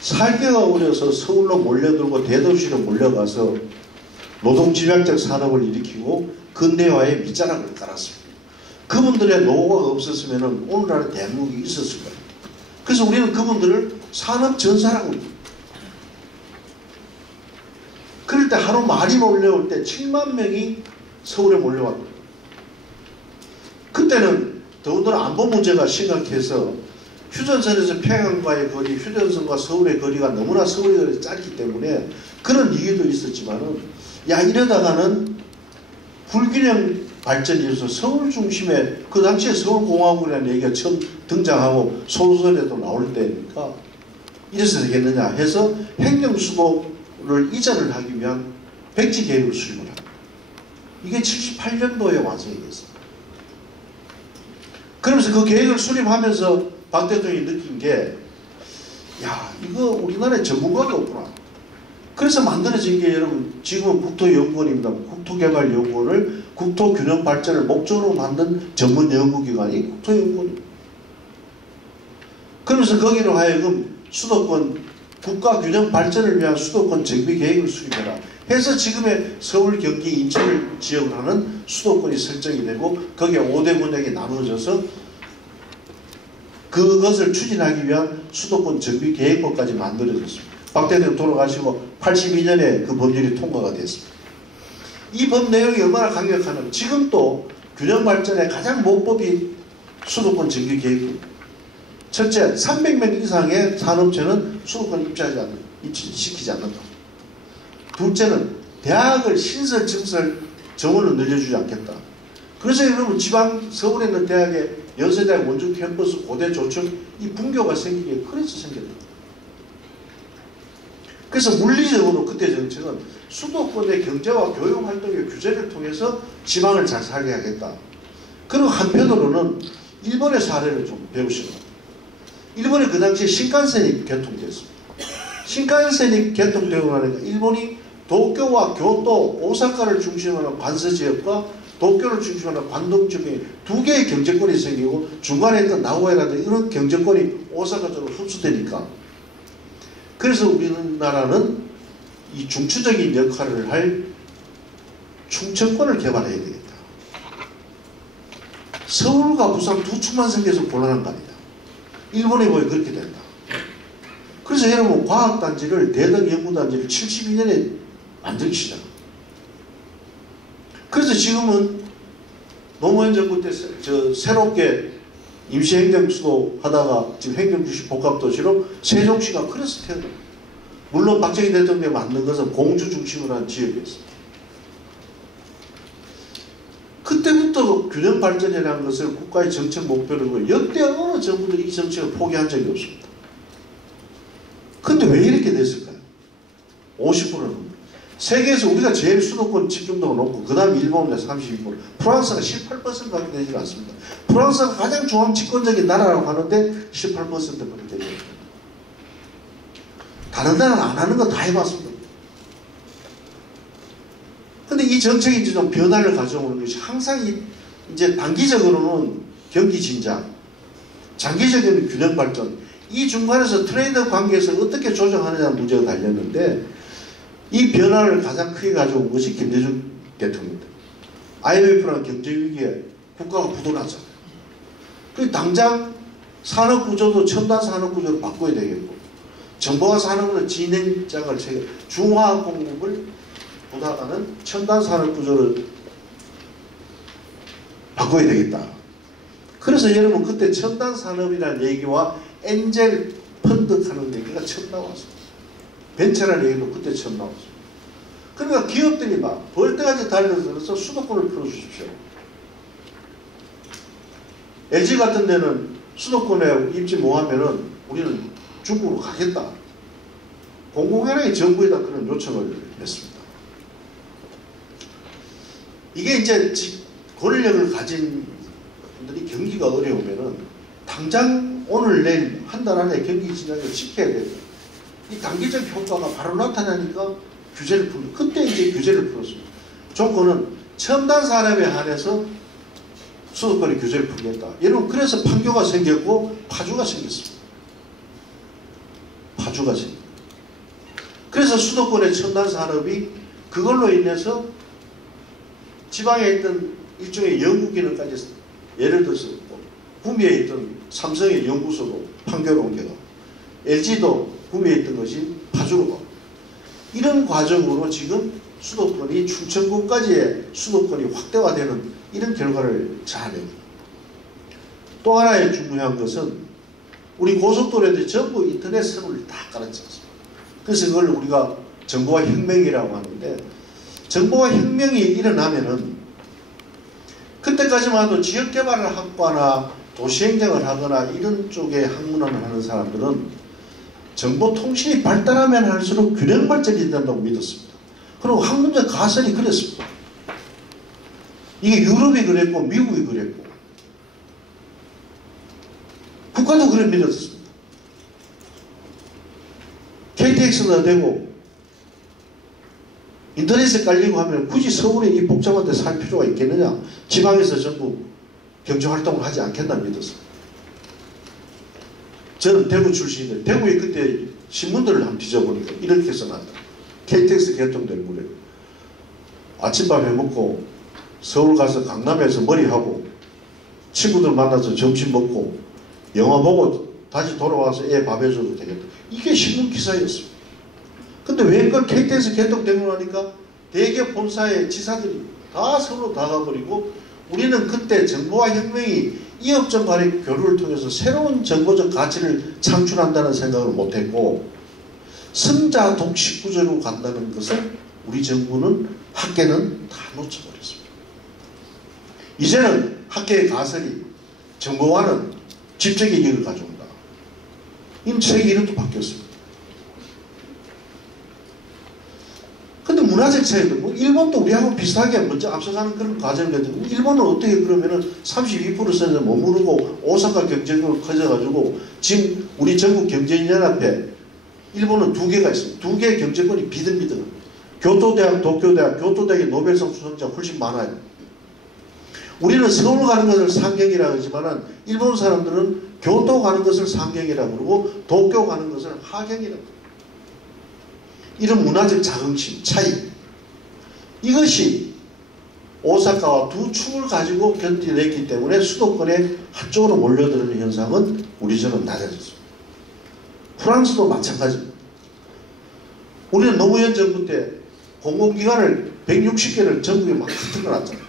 살기가 어려서 서울로 몰려들고 대도시로 몰려가서 노동집약적 산업을 일으키고 근대화의 밑자락을 깔았습니다. 그분들의 노고가 없었으면 오늘날 대한민국이 있었을 거예요. 그래서 우리는 그분들을 산업전사라고 합니다. 그럴 때 하루 말이 몰려올 때 7만 명이 서울에 몰려왔다. 그때는 더군다나 안보 문제가 심각해서 휴전선에서 평양과의 거리, 휴전선과 서울의 거리가 너무나 서울의 거리가 짧기 때문에 그런 이유도 있었지만은 야 이러다가는 불균형 발전이 있어서 서울 중심에 그 당시에 서울공화국이라는 얘기가 처음 등장하고 소설에도 나올 때니까 이래서 되겠느냐 해서 행정수도를 이전을 하기 위한 백지계획을 수립을 합니다. 이게 78년도에 완성이 됐습니다. 그러면서 그 계획을 수립하면서 박 대통령이 느낀 게 야 이거 우리나라에 전문가가 없구나. 그래서 만들어진 게 여러분 지금은 국토연구원입니다. 국토개발연구원을 국토균형발전을 목적으로 만든 전문연구기관이 국토연구원입니다. 그러면서 거기로 하여금 수도권 국가균형발전을 위한 수도권 정비계획을 수립해라 해서 지금의 서울, 경기, 인천을 지역으로 하는 수도권이 설정이 되고 거기에 5대 군역이 나누어져서 그것을 추진하기 위한 수도권 정비계획법까지 만들어졌습니다. 박 대통령 돌아가시고 82년에 그 법률이 통과가 됐습니다. 이 법 내용이 얼마나 강력하냐면 지금 또 균형발전의 가장 모법이 수도권 정비계획입니다. 첫째, 300명 이상의 산업체는 수도권 입지시키지 않는다. 둘째는 대학을 신설, 증설 정원을 늘려주지 않겠다. 그래서 여러분 지방 서울에 있는 대학에 연세대학 원주 캠퍼스 고대 조청 이 분교가 생기게 그래서 생겼다. 그래서 물리적으로 그때 정책은 수도권의 경제와 교육 활동의 규제를 통해서 지방을 잘 살게 하겠다. 그리고 한편으로는 일본의 사례를 좀 배우시고 일본이 그 당시에 신칸센이 개통됐습니다. 신칸센이 개통되고 나니까 일본이 도쿄와 교토, 오사카를 중심으로 하는 관서지역과 도쿄를 중심으로 하는 관동 지역에 두 개의 경제권이 생기고 중간에 있던 나고야라든지 이런 경제권이 오사카 쪽으로 흡수되니까 그래서 우리나라는 이 중추적인 역할을 할 충청권을 개발해야 되겠다. 서울과 부산 두 축만 생겨서 곤란한 거 아니다. 일본에 보면 그렇게 된다. 그래서 여러분 과학단지를 대덕연구단지를 72년에 만들기 시작. 그래서 지금은 노무현 정부 때 새롭게 임시행정수도 하다가 지금 행정주시 복합도시로 세종시가 그래서 태어났다. 물론 박정희 대통령이 만든 것은 공주 중심으로 한 지역이었습니다. 그때부터 균형 발전이라는 것을 국가의 정책 목표로 역대 어느 정부도 이 정책을 포기한 적이 없습니다. 근데 왜 이렇게 됐을까요? 50%는 세계에서 우리가 제일 수도권 집중도가 높고 그 다음 일본은 32%, 프랑스가 18%밖에 되지 않습니다. 프랑스가 가장 중앙 집권적인 나라라고 하는데 18%밖에 되지 않습니다. 다른 나라는 안 하는 거 다 해봤습니다. 근데 이 정책이 이제 좀 변화를 가져오는 것이 항상 이제 단기적으로는 경기 진작, 장기적인 균형 발전, 이 중간에서 트레이드 관계에서 어떻게 조정하느냐는 문제가 달렸는데 이 변화를 가장 크게 가져온 것이 김대중 대통령입니다. IMF라는 경제위기에 국가가 부도났잖아요. 그 당장 산업구조도 첨단 산업구조로 바꿔야 되겠고 정보화 산업으로 진행장을 중화학 공급을 보다가는 첨단 산업구조를 바꿔야 되겠다. 그래서 여러분 그때 첨단 산업이라는 얘기와 엔젤 펀드 하는 얘기가 처음 나왔어요. 벤처라는 얘기도 그때 처음 나왔어요. 그러니까 기업들이 막 벌떼같이 달려들어서 수도권을 풀어주십시오. LG 같은 데는 수도권에 입지 못하면은 우리는 중국으로 가겠다. 공공연하게 정부에다 그런 요청을 했습니다. 이게 이제 권력을 가진 분들이 경기가 어려우면은 당장 오늘 내일 한 달 안에 경기 진작을 지켜야 돼요. 이 단기적 효과가 바로 나타나니까 규제를 풀고 그때 이제 규제를 풀었습니다. 조건은 첨단 산업에 한해서 수도권의 규제를 풀겠다. 여러분 그래서 판교가 생겼고 파주가 생겼습니다. 파주가 생겼습니다. 그래서 수도권의 첨단 산업이 그걸로 인해서 지방에 있던 일종의 연구기능까지 예를 들어서 구미에 있던 삼성의 연구소도 판교로 옮겨가고 LG도 구미에 있던 것이 파주로 가고 이런 과정으로 지금 수도권이 충청권까지의 수도권이 확대화되는 이런 결과를 자아냅니다. 또 하나의 중요한 것은 우리 고속도로에 전부 인터넷 선을 다 깔았지 않습니까? 그래서 그걸 우리가 정보화 혁명이라고 하는데 정보화 혁명이 일어나면은 그때까지만 해도 지역개발을 하거나 도시행정을 하거나 이런 쪽에 학문을 하는 사람들은 정보통신이 발달하면 할수록 균형 발전이 된다고 믿었습니다. 그리고 학문적 가설이 그랬습니다. 이게 유럽이 그랬고 미국이 그랬고 국가도 그래 믿었습니다. KTX가 되고 인터넷에 깔리고 하면 굳이 서울에 이 복잡한 데 살 필요가 있겠느냐. 지방에서 전부 경제활동을 하지 않겠나 믿었습니다. 저는 대구 출신인데 대구에 그때 신문들을 한번 뒤져보니까 이렇게 써놨다. KTX 개통될 무렵 아침밥 해먹고 서울 가서 강남에서 머리하고 친구들 만나서 점심 먹고 영화 보고 다시 돌아와서 애 밥 해줘도 되겠다. 이게 신문 기사였습니다. 근데 왜 그걸 KTX 개통되고 나니까 대기업 본사의 지사들이 다 서로 다 가버리고 우리는 그때 정보화 혁명이 이 업종 간의 교류를 통해서 새로운 정보적 가치를 창출한다는 생각을 못했고 승자 독식 구조로 간다는 것을 우리 정부는 학계는 다 놓쳐버렸습니다. 이제는 학계의 가설이 정보화는 집적 이익을 가져온다. 이미 세계 이름도 바뀌었습니다. 근데 문화적 차이도 뭐 일본도 우리하고 비슷하게 먼저 앞서가는 그런 과정을 가지고 일본은 어떻게 그러면은 32%선에서 머무르고 오사카 경쟁력을 커져가지고 지금 우리 전국 경제연합회 일본은 2개가 있습니다. 2개의 경제권이 비등비등합니다. 교토대학, 도쿄대학, 교토대학의 노벨상 수상자 훨씬 많아요. 우리는 서울 가는 것을 상경이라고 하지만은 일본 사람들은 교토 가는 것을 상경이라고 그러고 도쿄 가는 것을 하경이라고 합니다. 이런 문화적 자긍심, 차이 이것이 오사카와 두 축을 가지고 견뎌냈기 때문에 수도권에 한쪽으로 몰려드는 현상은 우리 지역은 낮아졌습니다. 프랑스도 마찬가지입니다. 우리는 노무현 정부 때 공공기관을 160개를 전국에 막 틀어놨잖아요.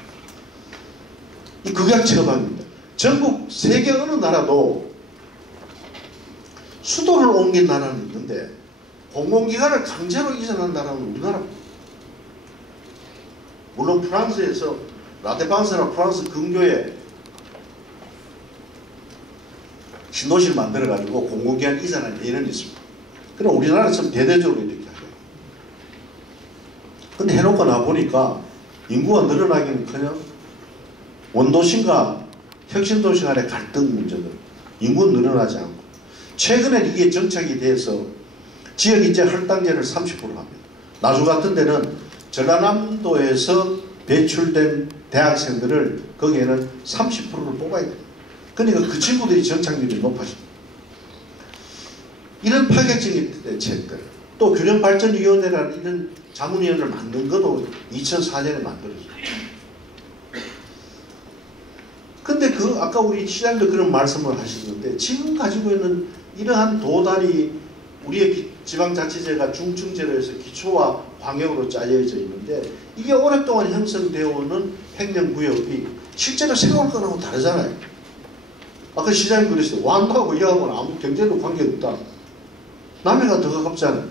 이 극약처방입니다. 전국 세계 어느 나라도 수도를 옮긴 나라는 있는데 공공기관을 강제로 이전한 나라는 우리나라입니다. 물론 프랑스에서 라테방스나 프랑스 근교에 신도시를 만들어가지고 공공기관 이전한 예는 있습니다. 그럼 우리나라처럼 대대적으로 이렇게 하죠. 근데 해놓고 나보니까 인구가 늘어나기는커녕 원도시과 혁신도시 간의 갈등 문제들 인구는 늘어나지 않고 최근에 이게 정착이 돼서 지역인재 할당제를 30% 합니다. 나주 같은 데는 전라남도에서 배출된 대학생들을 거기에는 30%를 뽑아야 됩니다. 그러니까 그 친구들이 정착률이 높아집니다. 이런 파격적인 대책들, 또 균형발전위원회라는 이런 자문위원회를 만든 것도 2004년에 만들어졌어요. 근데 그 아까 우리 시장도 그런 말씀을 하시는데 지금 가지고 있는 이러한 도달이 우리의 지방자치제가 중층제로 해서 기초와 광역으로 짜여져 있는데 이게 오랫동안 형성되어 오는 행정구역이 실제로 생활 거하고 다르잖아요. 아까 시장님 그랬어요. 완도하고 이하고는 아무 경제도 관계없다. 남해가 더 가깝잖아요.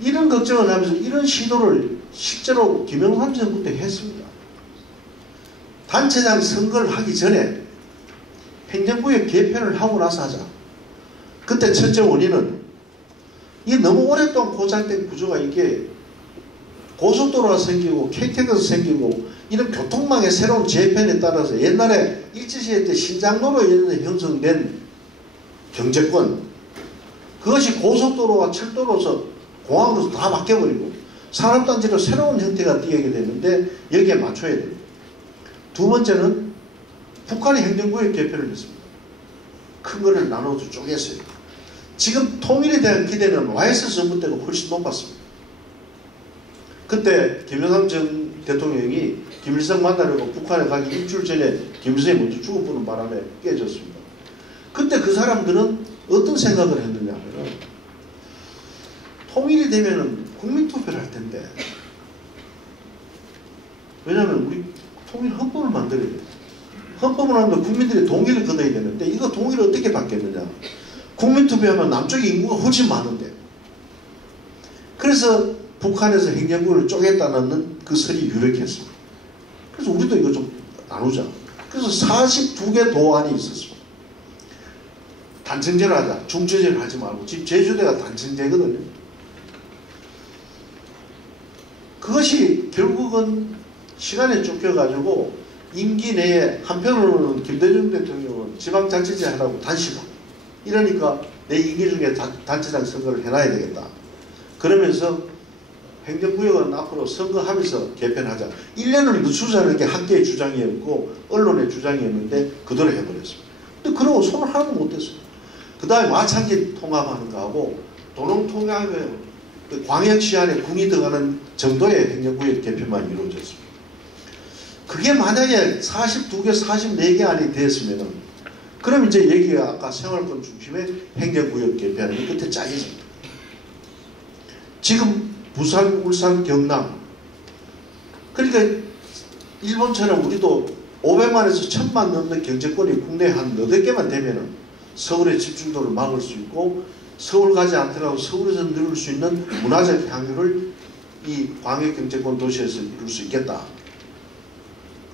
이런 걱정을 하면서 이런 시도를 실제로 김영삼 정부 때 했습니다. 단체장 선거를 하기 전에 행정구역 개편을 하고 나서 하자. 그때 첫째 원인은 이게 너무 오랫동안 고착된 구조가 이게 고속도로가 생기고 KTX가 생기고 이런 교통망의 새로운 재편에 따라서 옛날에 일제시대 때 신장로로 형성된 경제권 그것이 고속도로와 철도로서 공항으로서 다 바뀌어버리고 산업단지로 새로운 형태가 띄게 되는데 여기에 맞춰야 됩니다. 두 번째는 북한이 행정구역 개편을 했습니다. 큰 거를 나눠서 쪼갰어요. 지금 통일에 대한 기대는 YS 정부 때가 훨씬 높았습니다. 그때 김영삼 전 대통령이 김일성 만나려고 북한에 가기 일주일 전에 김일성이 먼저 죽어보는 바람에 깨졌습니다. 그때 그 사람들은 어떤 생각을 했느냐 하면 통일이 되면은 국민투표를 할 텐데 왜냐하면 우리 통일 헌법을 만들어야 돼요. 헌법을 하면 국민들이 동의를 거둬야 되는데 이거 동의를 어떻게 받겠느냐. 국민투표하면 남쪽에 인구가 훨씬 많은데 그래서 북한에서 행정구를 쪼갰다는 그 설이 유력했습니다. 그래서 우리도 이거 좀 나누자. 그래서 42개 도안이 있었습니다. 단층제를 하자. 중체제를 하지 말고 지금 제주도가 단층제거든요. 그것이 결국은 시간에 쫓겨가지고 임기 내에 한편으로는 김대중 대통령은 지방자치제 하라고 단시간 이러니까 내 임기 중에 단체장 선거를 해놔야 되겠다. 그러면서 행정구역은 앞으로 선거하면서 개편하자. 1년을 늦추자는 게 학계의 주장이었고 언론의 주장이었는데 그대로 해버렸습니다. 근데 그러고 손을 하나도 못했어요. 그 다음에 마창기 통합하는 거하고 도농통합에 광역시 안에 군이 들어가는 정도의 행정구역 개편만 이루어졌습니다. 그게 만약에 42개, 44개 안이 됐으면은 그럼 이제 여기가 아까 생활권 중심의 행정구역 개편이 그때 짜여집니다. 지금 부산, 울산, 경남 그러니까 일본처럼 우리도 500만에서 1000만 넘는 경제권이 국내에 한 8개만 되면은 서울의 집중도를 막을 수 있고 서울 가지 않더라도 서울에서 누릴 수 있는 문화적 향유를 이 광역경제권 도시에서 이룰 수 있겠다.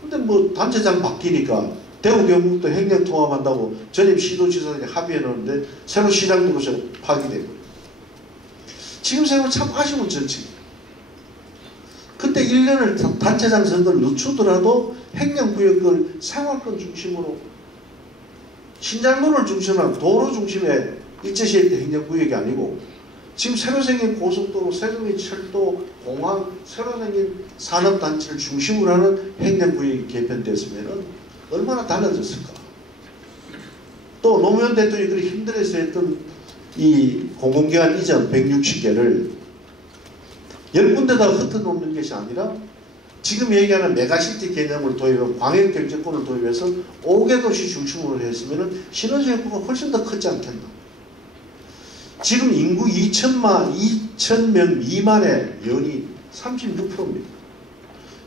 근데 뭐 단체장 바뀌니까 대구 경북도 행정통합한다고 전임 시도지사들이 합의해 놓는데 새로 시장도로서 파기되고 지금 생각하면 참 아쉬운 정치입니다. 그때 1년을 단체장 선거를 늦추더라도 행정구역을 생활권 중심으로 신장로를 중심으로 도로 중심의 일제시대 때 행정구역이 아니고 지금 새로 생긴 고속도로, 새로 생긴 철도, 공항, 새로 생긴 산업단지를 중심으로 하는 행정구역이 개편됐으면 얼마나 달라졌을까. 또 노무현 대통령이 그렇게 힘들어서 했던 이 공공기관 이전 160개를 10군데다가 흩어놓는 것이 아니라 지금 얘기하는 메가시티 개념을 도입하고 광역경제권을 도입해서 5개 도시 중심으로 했으면 시너지 효과가 훨씬 더 크지 않겠나. 지금 인구 2,000명 미만의 연이 36%입니다.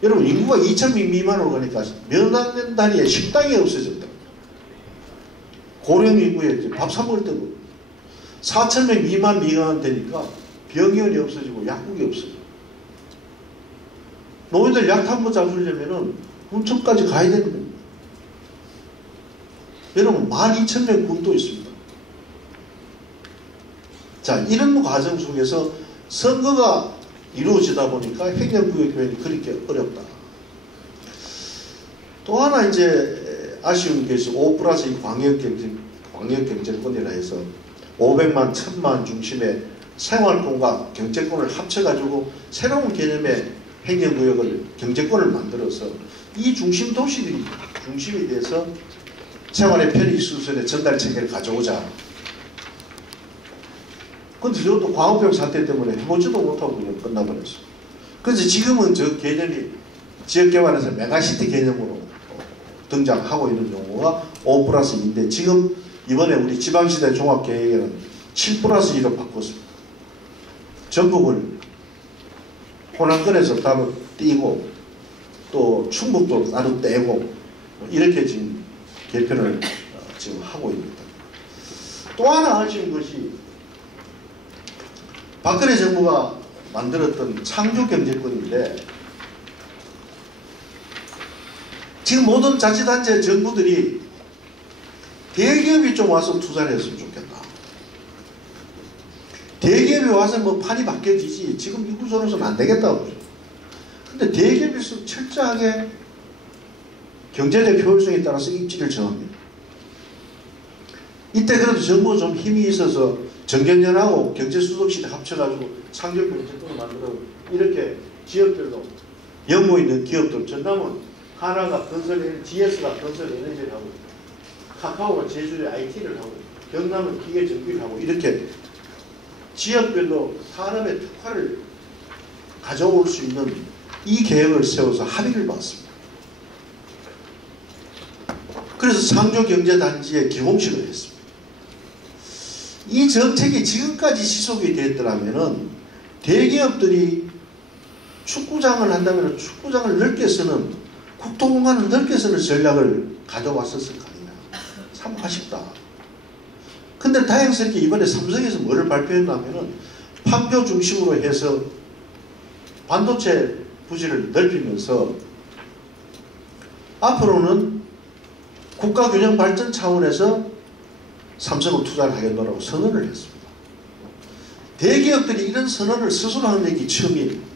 여러분 인구가 2,000명 미만으로 가니까 몇 년 단위에 식당이 없어졌다. 고령 인구에 이제 밥 사 먹을 때도 4,000명 미만 되니까 병원이 없어지고 약국이 없어져. 노인들 약 한 번 잡으려면은 군청까지 가야 되는 겁니다. 여러분 12,000명 군도 있습니다. 자, 이런 과정 속에서 선거가 이루어지다 보니까 행정구역 개편이 그렇게 어렵다. 또 하나 이제 아쉬운 게 있어. 5+2 광역경제권이라 해서 500만, 1000만 중심의 생활권과 경제권을 합쳐가지고 새로운 개념의 행정구역을 경제권을 만들어서 이 중심 도시들이 중심이 돼서 생활의 편의 수순의 전달 체계를 가져오자. 근데 저것도 광우병 사태 때문에 해보지도 못하고 그냥 끝나버렸어요. 그래서 지금은 저 개념이 지역개발에서 메가시티 개념으로 등장하고 있는 용어가 5+2인데 지금 이번에 우리 지방시대 종합계획에는 7+2로 바꿨습니다. 전북을 호남권에서 따로 띄고 또 충북도 따로 떼고 이렇게 지금 개편을 지금 하고 있습니다. 또 하나 아쉬운 것이 박근혜 정부가 만들었던 창조경제권인데 지금 모든 자치단체 정부들이 대기업이 좀 와서 투자를 했으면 좋겠다. 대기업이 와서 뭐 판이 바뀌어지지 지금 이 구조로서는 안 되겠다고. 근데 대기업에서 철저하게 경제적 효율성에 따라서 입지를 정합니다. 이때 그래도 정부가 좀 힘이 있어서 정경련하고 경제수석실에 합쳐가지고 창조경제권을 만들어 이렇게 지역별로 연고 있는 기업들, 전남은 하나가 건설에너지, GS가 건설에너지를 하고 카카오가 제주에 IT를 하고 경남은 기계전기를 하고 이렇게 지역별로 산업의 특화를 가져올 수 있는 이 계획을 세워서 합의를 봤습니다. 그래서 창조경제단지에 기공식을 했습니다. 이 정책이 지금까지 지속이 됐더라면 대기업들이 축구장을 한다면 축구장을 넓게 쓰는 국토공간을 넓게 쓰는 전략을 가져왔었을 거 아니냐. 참 아쉽다. 근데 다행스럽게 이번에 삼성에서 뭐를 발표했냐면은 판교 중심으로 해서 반도체 부지를 넓히면서 앞으로는 국가균형 발전 차원에서 삼성을 투자를 하겠노라고 선언을 했습니다. 대기업들이 이런 선언을 스스로 하는 얘기 처음이에요.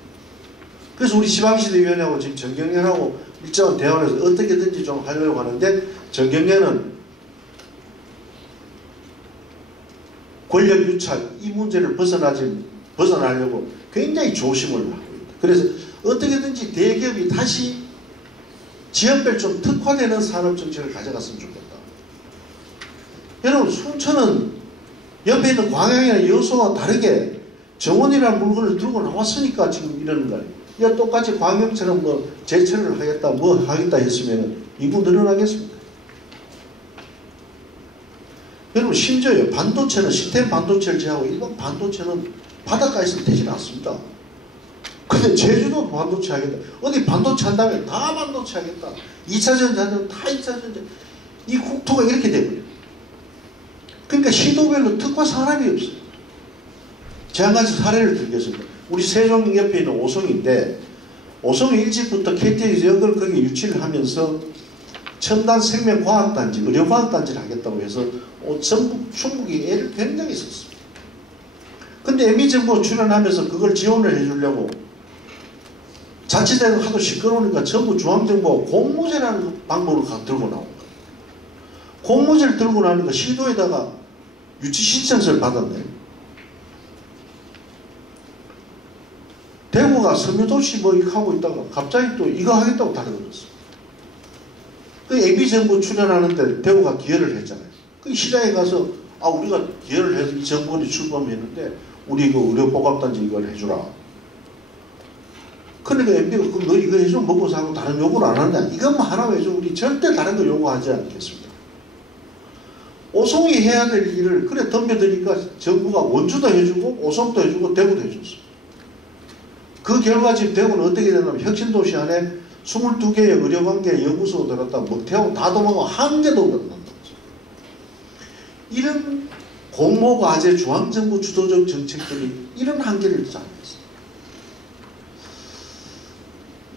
그래서 우리 지방시대위원회하고 지금 정경련하고 일정한 대화를 해서 어떻게든지 좀 하려고 하는데 정경련은 권력 유착 이 문제를 벗어나려고 굉장히 조심을 하고 있다. 그래서 어떻게든지 대기업이 다시 지역별 좀 특화되는 산업정책을 가져갔으면 좋겠다. 여러분 순천은 옆에 있는 광양이나 여수와 다르게 정원이라는 물건을 들고 나왔으니까 지금 이러는 거예요. 야 똑같이 광양처럼 뭐 제철을 하겠다 뭐 하겠다 했으면 인구 늘어나겠습니까? 여러분 심지어요 반도체는 시스템 반도체를 제하고 일반 반도체는 바닷가에서 되지는 않습니다. 근데 제주도 반도체 하겠다. 어디 반도체 한다면 다 반도체 하겠다. 2차전지 한다면 다 2차전지. 이 국토가 이렇게 돼버려요. 그러니까 시도별로 특화 산업이 없어요. 제가 한 가지 사례를 들겠습니다. 우리 세종 옆에 있는 오송인데 오송이 일찍부터 KT에서 연결 거기 유치를 하면서 첨단 생명과학단지, 의료과학단지를 하겠다고 해서 전북, 충북이 애를 굉장히 썼습니다. 근데 MB정부가 출연하면서 그걸 지원을 해주려고 자치대가 하도 시끄러우니까 전부 중앙정부가 공모제라는 방법을 들고 나온 거예요. 공모제를 들고 나니까 시도에다가 유치 신청서를 받았네요. 대구가 섬유도시 뭐 이렇게 하고 있다가 갑자기 또 이거 하겠다고 달려들었어요. 그 MB정부 출연하는데 대구가 기여를 했잖아요. 그 시장에 가서 아 우리가 기여를 해서 이 정부원이 출범했는데 우리 그 의료복합단지 이걸 해주라. 그러니까 MB가 그럼 너 이거 해주면 먹고 사고 다른 요구를 안 한다. 이것만 하나 해줘. 우리 절대 다른 거 요구하지 않겠습니다. 오송이 해야 될 일을 그래 덤벼드니까 정부가 원주도 해주고 오송도 해주고 대구도 해줬어. 그 결과 지금 대구는 어떻게 되냐면 혁신도시 안에 22개의 의료관계 연구소가 들었다 먹태하고 다 도망가고 한 개도 없는다. 이런 공모과제 중앙정부 주도적 정책들이 이런 한계를 자아냈어요.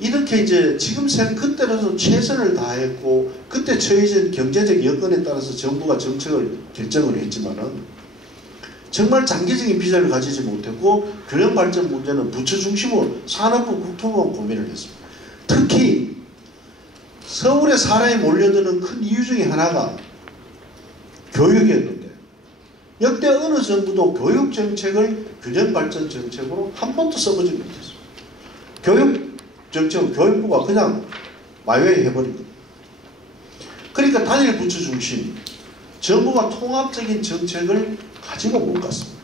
이렇게 이제 지금 그때로서 최선을 다했고 그때 처해진 경제적 여건에 따라서 정부가 정책을 결정을 했지만은 정말 장기적인 비전을 가지지 못했고 균형 발전 문제는 부처 중심으로 산업부 국토부가 고민을 했습니다. 특히 서울에 사람이 몰려드는 큰 이유 중에 하나가 교육이었는데 역대 어느 정부도 교육 정책을 균형 발전 정책으로 한 번도 써보지 못했습니다. 교육 정책은 교육부가 그냥 마여해 해버립니다. 그러니까 단일 부처 중심 정부가 통합적인 정책을 가지고 못 갔습니다.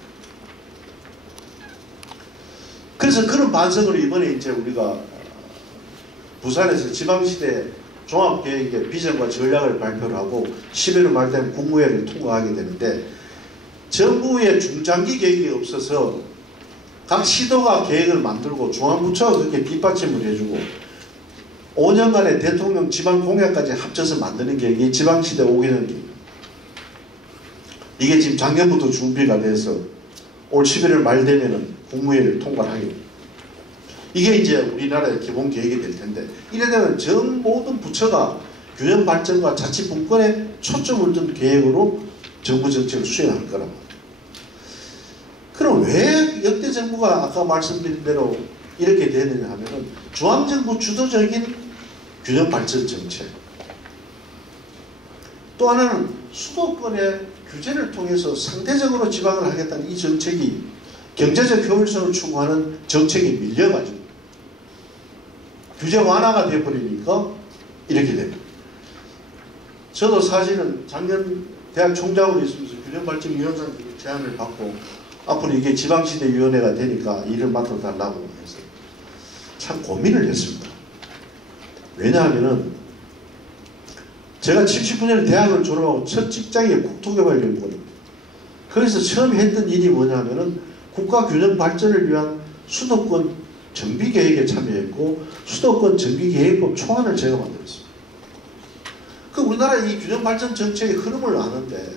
그래서 그런 반성을 이번에 이제 우리가 부산에서 지방시대 종합계획의 비전과 전략을 발표를 하고 11월 말 되면 국무회의를 통과하게 되는데, 정부의 중장기 계획이 없어서 각 시도가 계획을 만들고 중앙부처가 그렇게 뒷받침을 해주고 5년간의 대통령 지방 공약까지 합쳐서 만드는 계획이 지방시대 5개년 계획. 이게 지금 작년부터 준비가 돼서 올 11월 말 되면은 국무회의를 통과하게 됩니다. 이게 이제 우리나라의 기본 계획이 될 텐데, 이래 되면 전 모든 부처가 균형 발전과 자치 분권에 초점을 둔 계획으로 정부 정책을 수행할 거라고. 그럼 왜 역대 정부가 아까 말씀드린 대로 이렇게 되느냐 하면은 중앙정부 주도적인 균형 발전 정책, 또 하나는 수도권의 규제를 통해서 상대적으로 지방을 하겠다는 이 정책이 경제적 효율성을 추구하는 정책이 밀려가지고 규제 완화가 되어버리니까 이렇게 됩니다. 저도 사실은 작년 대학 총장으로 있으면서 균형발전위원장 제안을 받고 앞으로 이게 지방시대위원회가 되니까 일을 맡아달라고 해서 참 고민을 했습니다. 왜냐하면은 제가 79년에 대학을 졸업하고 첫 직장이 국토개발연구원입니다. 그래서 처음 했던 일이 뭐냐면은 국가균형 발전을 위한 수도권 정비계획에 참여했고 수도권 정비계획법 초안을 제가 만들었습니다. 그 우리나라 이 균형발전 정책의 흐름을 아는데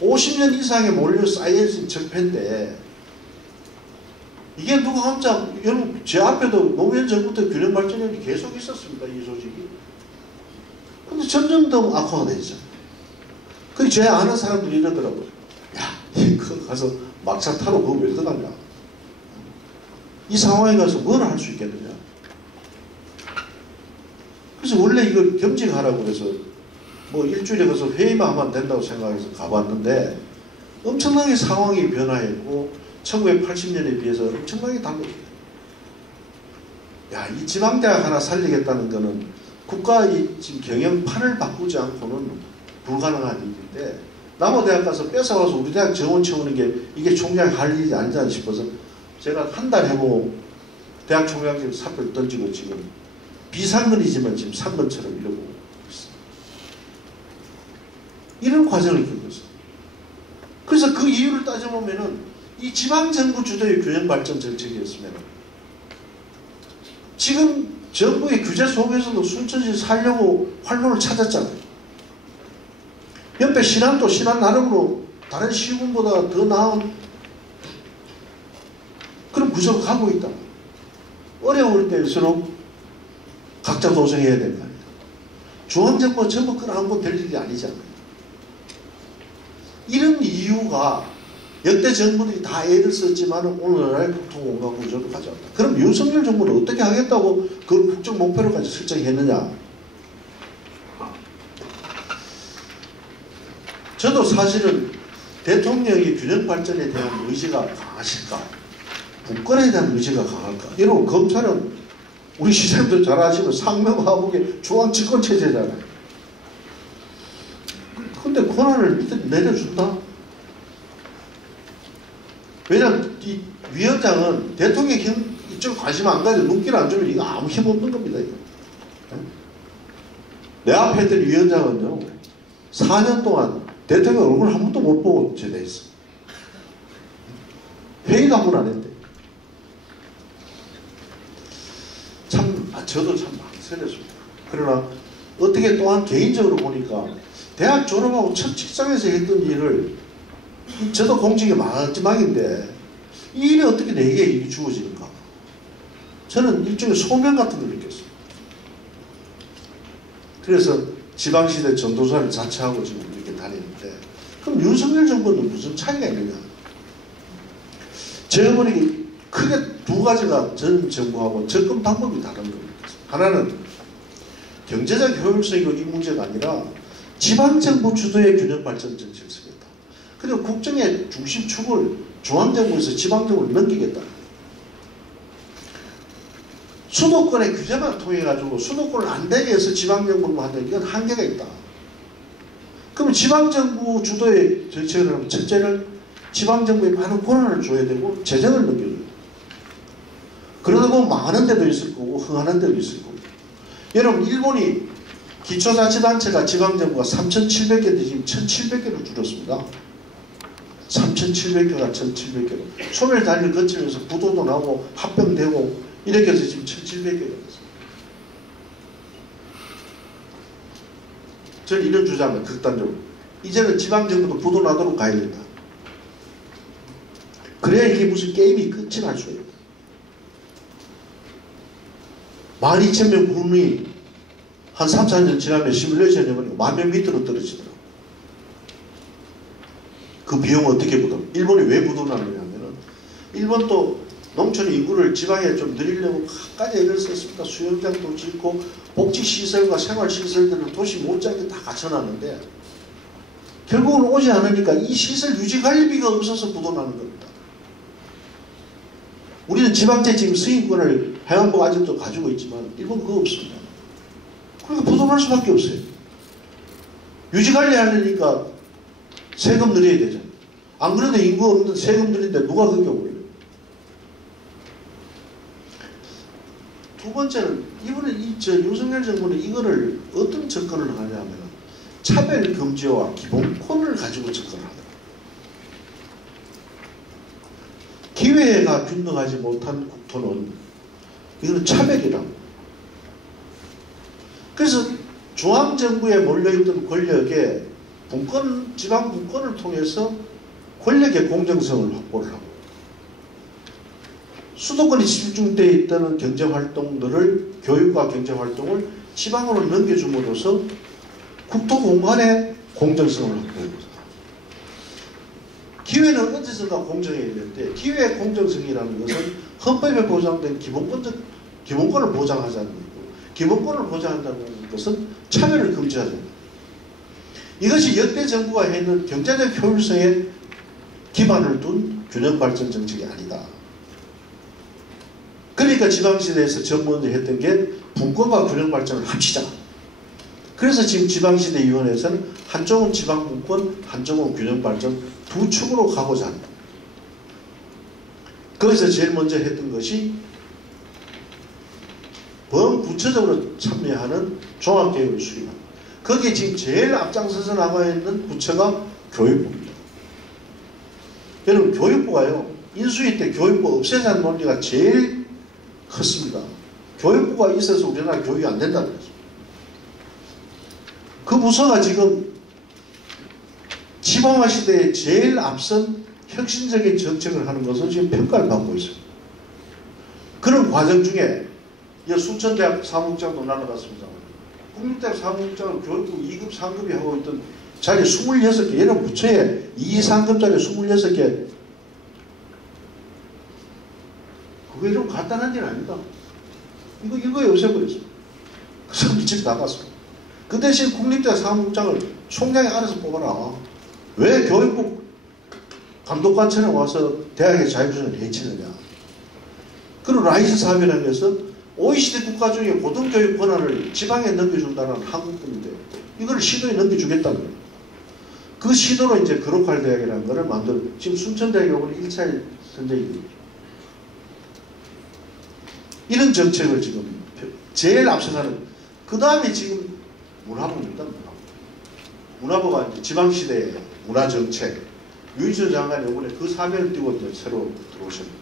50년 이상의 몰려 쌓여있는 적폐인데, 이게 누가 혼자, 여러분 제 앞에도 노무현 정부 때 균형발전위원회 계속 있었습니다. 이 조직이. 근데 점점 더 악화가 되잖아요. 그 제 아는 사람들이 이러더라고요. 야, 그거 가서 막차 타러 그거 왜 들어가냐. 이 상황에 가서 뭘 할 수 있겠느냐. 그래서 원래 이걸 겸직하라고 그래서 뭐 일주일에 가서 회의만 하면 된다고 생각해서 가봤는데 엄청나게 상황이 변화했고 1980년에 비해서 엄청나게 달라졌어요. 야, 이 지방대학 하나 살리겠다는 거는 국가의 지금 경영판을 바꾸지 않고는 불가능한 일인데, 남호대학 가서 뺏어와서 우리 대학 정원 채우는 게 이게 총장이 할 일이 아니지 싶어서 제가 한 달 해보고 대학 총장직 사표를 던지고 지금 비상근이지만 지금 상근처럼 이러고 있어요. 이런 과정을 겪었어요. 그래서 그 이유를 따져보면은 이 지방정부 주도의 균형발전 정책이었으면 지금 정부의 규제 속에서도 순천시 살려고 활로를 찾았잖아요. 옆에 신안도 신안 나름으로 다른 시군보다 더 나은 그런 구조로 가고 있다. 어려울 때일수록 각자 도생해야 된다. 중앙정부가 전부 끌어안고 될 일이 아니잖아요. 이런 이유가 역대 정부들이 다 애를 썼지만 오늘날 국토공간 구조를 가져왔다. 그럼 윤석열 정부는 어떻게 하겠다고 그 국정 목표로까지 설정했느냐. 저도 사실은 대통령이 균형 발전에 대한 의지가 강하실까, 국권에 대한 의지가 강할까. 이러고 검찰은 우리 시장님도 잘 아시는 상명하복의 중앙집권체제잖아요. 근데 권한을 내려준다? 왜냐하면 이 위원장은 대통령 이쪽 관심 안 가지고 눈길 안 주면 이거 아무 힘 없는 겁니다. 이거. 내 앞에 있던 위원장은요, 4년 동안 대통령 얼굴 한 번도 못 보고 제대했어. 회의도 한 번 안 했대. 참, 저도 참 망설였습니다. 그러나 어떻게 또한 개인적으로 보니까 대학 졸업하고 첫 직장에서 했던 일을, 저도 공직이 마지막인데 이 일이 어떻게 내게 일이 주어지는가. 저는 일종의 소명 같은 걸 느꼈어요. 그래서 지방시대 전도사를 자처하고 지금 이렇게 다니는데, 그럼 윤석열 정부는 무슨 차이가 있느냐. 제가 보니 크게 두 가지가 전 정부하고 접근 방법이 다른 겁니다. 하나는 경제적 효율성이고 이 문제가 아니라 지방정부 주도의 균형발전 정책을 쓰겠다. 그리고 국정의 중심축을 중앙정부에서 지방정부로 넘기겠다. 수도권의 규제만 통해가지고 수도권을 안 되게 해서 지방정부로 한다는 이건 한계가 있다. 그럼 지방정부 주도의 정책을 하면 첫째는 지방정부에 많은 권한을 줘야 되고 재정을 넘겨줘야 돼. 그러다 보면 망하는 데도 있을 거고 흥하는 데도 있을 거고. 여러분 일본이 기초자치단체가 지방정부가 3,700개인데 지금 1,700개로 줄었습니다. 3,700개가 1,700개로. 소멸단위를 거치면서 부도도 나고 합병되고 이렇게 해서 지금 1,700개가 됐습니다. 저는 이런 주장입니다. 극단적으로. 이제는 지방정부도 부도 나도록 가야 된다. 그래야 이게 무슨 게임이 끝이 날 수가 있다. 12,000명 군이 한 3, 4년 지나면 시뮬레이션 해보니까 10,000명 밑으로 떨어지더라고요. 그 비용 어떻게 부담? 일본이 왜 부도나느냐면은 일본도 농촌 인구를 지방에 좀 늘리려고 갖가지 애를 썼습니다. 수영장도 짓고 복지시설과 생활시설들은 도시 못지않게 다 갖춰놨는데 결국은 오지 않으니까 이 시설 유지관리비가 없어서 부도나는 겁니다. 우리는 지방제 지금 승인권을 해양부가 아직도 가지고 있지만 일본 그거 없습니다. 그러니까 부도날 수밖에 없어요. 유지관리 하려니까 세금 늘려야 되잖아요. 안 그래도 인구 없는 세금 늘리는데 누가 그게 올려요? 두 번째는 이번에 윤석열 정부는 이거를 어떤 접근을 하냐면 차별 금지와 기본권을 가지고 접근을 하더라고요. 기회가 균등하지 못한 국토는 이거는 차별이라고. 그래서 중앙정부에 몰려있던 권력에 지방 분권을 통해서 권력의 공정성을 확보를 하고 수도권이 집중되어 있다는 경제활동들을 교육과 경제활동을 지방으로 넘겨줌으로써 국토 공간의 공정성을 확보합니다. 기회는 어디선가 공정해야 되는데 기회의 공정성이라는 것은 헌법에 보장된 기본권을 보장하자는 거고 기본권을 보장한다는 것은 차별을 금지하자는 거고 이것이 역대 정부가 했는 경제적 효율성에 기반을 둔 균형발전 정책이 아니다. 그러니까 지방시대에서 정부원이 했던 게 분권과 균형발전을 합치자. 그래서 지금 지방시대위원회에서는 한쪽은 지방분권, 한쪽은 균형발전 두 축으로 가고자 합니다. 거기서 제일 먼저 했던 것이 범부처적으로 참여하는 종합계획을 수립합니다. 거기에 지금 제일 앞장서서 나가 있는 부처가 교육부입니다. 여러분 교육부가요. 인수위 때 교육부 없애자는 논리가 제일 컸습니다. 교육부가 있어서 우리나라 교육이 안 된다는 거죠. 그 부서가 지금 지방화 시대에 제일 앞선 혁신적인 정책을 하는 것은 지금 평가를 받고 있습니다. 그런 과정 중에 순천대학 사무국장도 날아갔습니다. 국립대학 사무국장을 교육부 2급, 3급이 하고 있던 자리 26개, 여러 부처에 2, 3급짜리 26개. 그게 좀 간단한 일 아닙니다. 이거에 없애버렸습니다. 그 사람이 집 나갔습니다. 그 대신 국립대학 사무국장을 총장이 알아서 뽑아라. 왜 교육부 감독관청에 와서 대학의 자율주장을 해치느냐. 그리고 라이스 사업이라는 것은 OECD 국가 중에 고등교육 권한을 지방에 넘겨준다는 한국분인데 이걸 시도에 넘겨주겠다는 거예요. 그 시도로 이제 그로컬 대학이라는 것을 만들어 지금 순천대학이 오늘 1차 선정입니다. 이런 정책을 지금 제일 앞서가는 그 다음에 지금 문화부입니다. 문화부가 이제 지방시대의 문화정책 유인철 장관이 이번에 그 사명을 띄고 이제 새로 들어오셨습니다.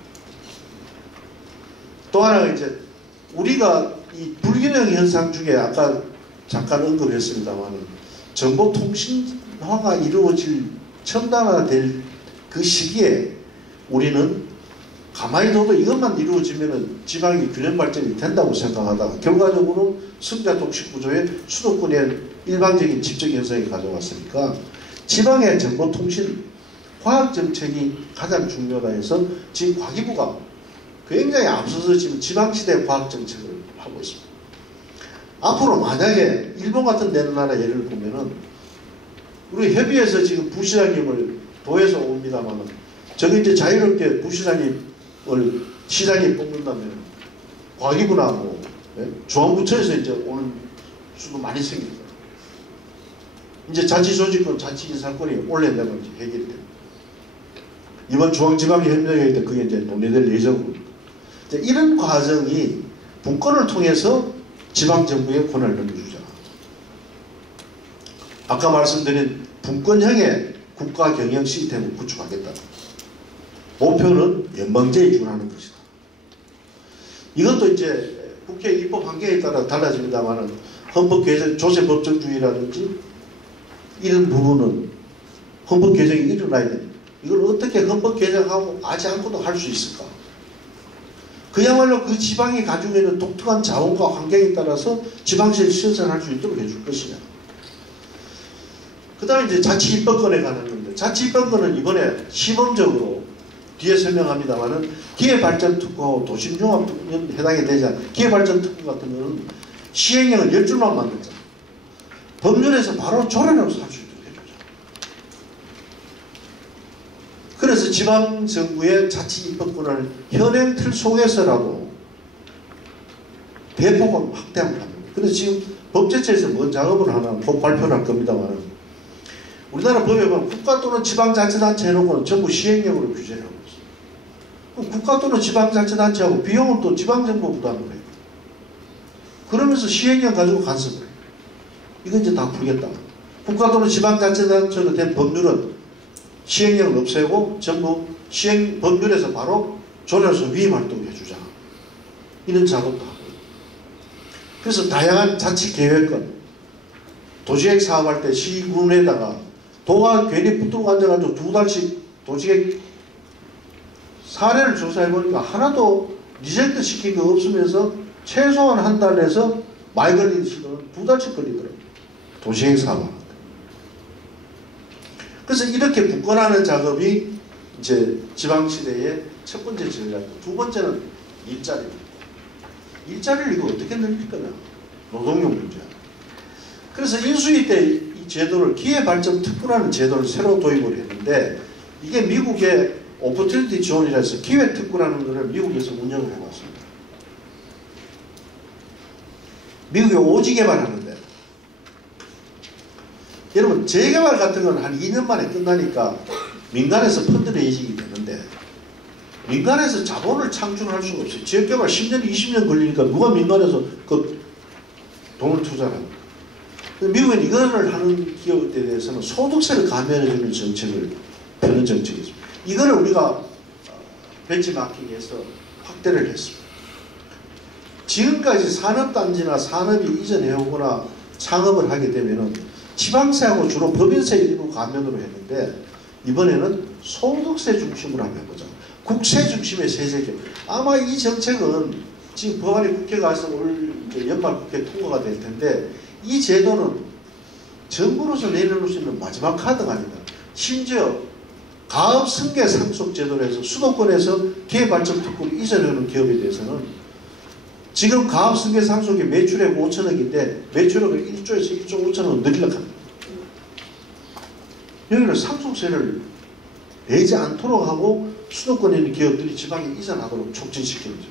또 하나가 이제 우리가 이 불균형 현상 중에 아까 잠깐 언급했습니다만 정보통신화가 이루어질 첨단화될 그 시기에 우리는 가만히 둬도 이것만 이루어지면 지방이 균형 발전이 된다고 생각하다가 결과적으로 승자 독식 구조에 수도권의 일방적인 집적 현상이 가져왔으니까 지방의 정보통신 과학정책이 가장 중요하다 해서 지금 과기부가 굉장히 앞서서 지금 지방시대 과학정책을 하고 있습니다. 앞으로 만약에 일본 같은 나라 예를 보면은 우리 협의회에서 지금 부시장님을 도에서 옵니다만은 저기 이제 자유롭게 부시장님을 시장이 뽑는다면 과기부나 뭐 중앙부처에서 이제 오는 수도 많이 생깁니다. 이제 자치조직권, 자치인사권이 올해내면 해결이 됩니다. 이번 중앙지방협력회의 때 그게 이제 논의될 예정입니다. 이제 이런 과정이 분권을 통해서 지방정부의 권한을 넘겨주자. 아까 말씀드린 분권형의 국가 경영 시스템을 구축하겠다. 목표는 연방제에 준하는 것이다. 이것도 이제 국회 입법 환경에 따라 달라집니다만은 헌법 개정, 조세 법정주의라든지 이런 부분은 헌법 개정이 일어나야 됩니다. 이걸 어떻게 헌법 개정하고 하지 않고도 할 수 있을까? 그야말로 그 지방이 가지고 있는 독특한 자원과 환경에 따라서 지방시를 신설할 수 있도록 해줄 것이냐. 그 다음에 이제 자치입법권에 관한 건데, 자치입법권은 이번에 시범적으로 뒤에 설명합니다만은 기회발전특구하고 도심융합특구는 해당이 되지 않아요. 기회발전특구 같은 경우는 시행령을 10줄만 만들자. 법률에서 바로 조례로서 할 수 있도록 해주자. 그래서 지방정부의 자치입법권을 현행 틀 속에서라도 대폭은 확대하면 합니다. 근데 지금 법제처에서 뭔 작업을 하나 곧 발표를 할 겁니다만 우리나라 법에 보면 국가 또는 지방자치단체 해놓고는 전부 시행령으로 규제를 하고 있어요. 그럼 국가 또는 지방자치단체하고 비용은 또 지방정부 부담을 해요. 그러면서 시행령 가지고 간섭을 해요. 이건 이제 다 풀겠다. 국가 또는 지방자치단체로 된 법률은 시행령을 없애고 전부 시행 법률에서 바로 조례로서 위임 활동을 해주자. 이런 작업도 하고. 그래서 다양한 자치계획권, 도시계획 사업할 때 시군에다가 도가 괜히 붙들고 앉아가지고 2달씩 도시계획 사례를 조사해보니까 하나도 리젝트 시킨 거 없으면서 최소한 한 달에서 많이 걸리는 시간은 2달씩 걸리더라고요. 도시계획 사업하는데. 그래서 이렇게 분권하는 작업이 이제 지방시대의 첫 번째 전략이고, 두 번째는 일자리입니다. 일자리를 이거 어떻게 늘릴 거냐. 노동력 문제야. 그래서 인수위 때 이 제도를 기회발전특구라는 제도를 새로 도입을 했는데, 이게 미국의 오퍼튜니티 존이라 해서 기회특구라는 것을 미국에서 운영을 해봤습니다. 미국이 오지 개발하는데, 여러분 재개발 같은 건 한 2년 만에 끝나니까 민간에서 펀드를 인식이 되는데, 민간에서 자본을 창출할 수가 없어요. 지역개발 10년, 20년 걸리니까 누가 민간에서 그 돈을 투자합니까? 미국은 이거를 하는 기업에 대해서는 소득세를 감면해주는 정책을 펴는 정책이죠. 이거를 우리가 벤치마킹해서 확대를 했습니다. 지금까지 산업단지나 산업이 이전해오거나 창업을 하게 되면은 지방세하고 주로 법인세 일부 감면으로 했는데, 이번에는 소득세 중심으로 한번 해보자. 국세 중심의 세제개혁. 아마 이 정책은 지금 법안이 국회 가서 올 연말 국회 통과가 될 텐데, 이 제도는 정부로서 내려놓을 수 있는 마지막 카드가 아니다. 심지어 가업 승계 상속 제도로 해서 수도권에서 기회발전특구를 이전하는 기업에 대해서는 지금 가업 승계 상속이 매출액 5천억인데 매출액을 1조에서 1조 5천억 늘리려고 합니다. 여기는 상속세를 내지 않도록 하고 수도권에 있는 기업들이 지방에 이전하도록 촉진시키는 거죠.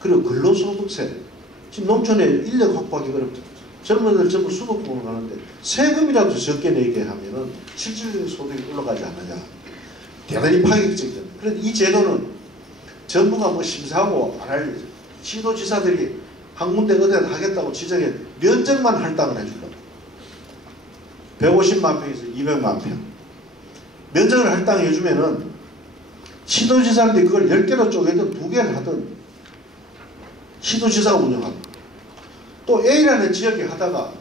그리고 근로소득세. 지금 농촌에 인력 확보하기 어렵다. 젊은이들 전부 수도권으로 가는데 세금이라도 적게 내게 하면은 실질적인 소득이 올라가지 않느냐. 대단히 파격적이죠. 그런데 이 제도는 정부가 뭐 심사하고 안 할 시도지사들이 한 군데 어디다 하겠다고 지정해 면적만 할당을 해주려고. 150만 평에서 200만 평. 면적을 할당해주면은 시도지사들이 그걸 10개로 쪼개든 2개를 하든 시도지사가 운영합니다. 또 A라는 지역에 하다가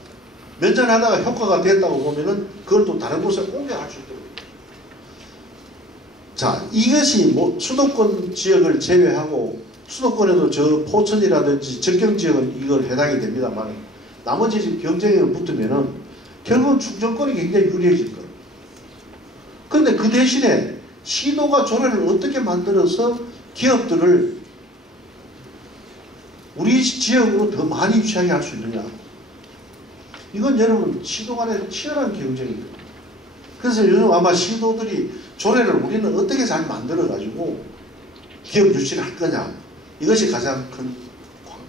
면전하다가 효과가 됐다고 보면은 그걸 또 다른 곳에 옮겨갈 수 있도록. 자, 이것이 뭐 수도권 지역을 제외하고 수도권에도 저 포천이라든지 접경지역은 이걸 해당이 됩니다만 나머지 집 경쟁에 붙으면은 결국은 충정권이 굉장히 유리해질 거예요. 그런데 그 대신에 시도가 조례를 어떻게 만들어서 기업들을 우리 지역으로 더 많이 유치하게 할 수 있느냐. 이건 여러분 시도 간에 치열한 경쟁입니다. 그래서 요즘 아마 시도들이 조례를 우리는 어떻게 잘 만들어 가지고 기업 유치를 할 거냐. 이것이 가장 큰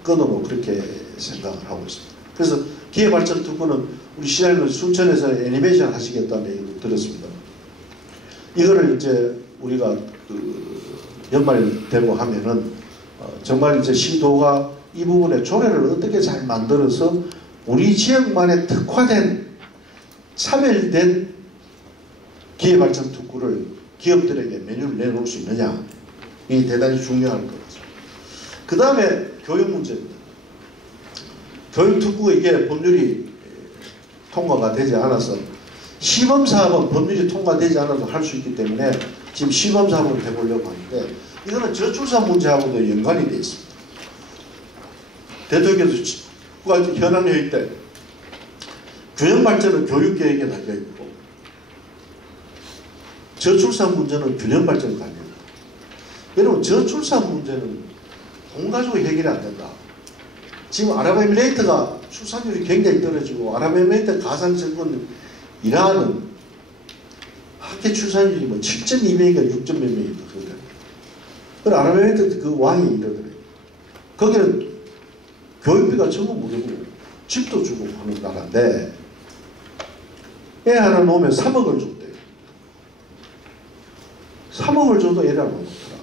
관건으로 그렇게 생각을 하고 있습니다. 그래서 기회발전특구는 우리 시장님 순천에서 애니메이션 하시겠다는 얘기를 들었습니다. 이거를 이제 우리가 그 연말 되고 하면은 정말 이제 시도가 이 부분에 조례를 어떻게 잘 만들어서 우리 지역만의 특화된 차별된 기회발전 특구를 기업들에게 메뉴를 내놓을 수 있느냐, 이 대단히 중요한 것 같습니다. 그 다음에 교육 문제입니다. 교육 특구 이게 법률이 통과가 되지 않아서 시범사업은 법률이 통과되지 않아도 할 수 있기 때문에 지금 시범사업을 해보려고 하는데 이거는 저출산 문제하고도 연관이 되어 있습니다. 대통령께서 현안회의 때 균형발전은 교육계획에 달려있고 저출산 문제는 균형발전에 달려있다. 여러분 저출산 문제는 온가족이 해결이 안 된다. 지금 아랍에미레이트가 출산율이 굉장히 떨어지고 아랍에미레이트 가상정권 이란은 학계 출산율이 뭐 7.2명인가 6. 몇 명인가 그러더라고요. 그리고 아랍에미레이트 그 왕이 이러더래요. 거기는 교육비가 전부 무료고 집도 주고 하는 나라인데 애 하나 놓으면 3억을 줬대요. 3억을 줘도 애를 안 놓더라.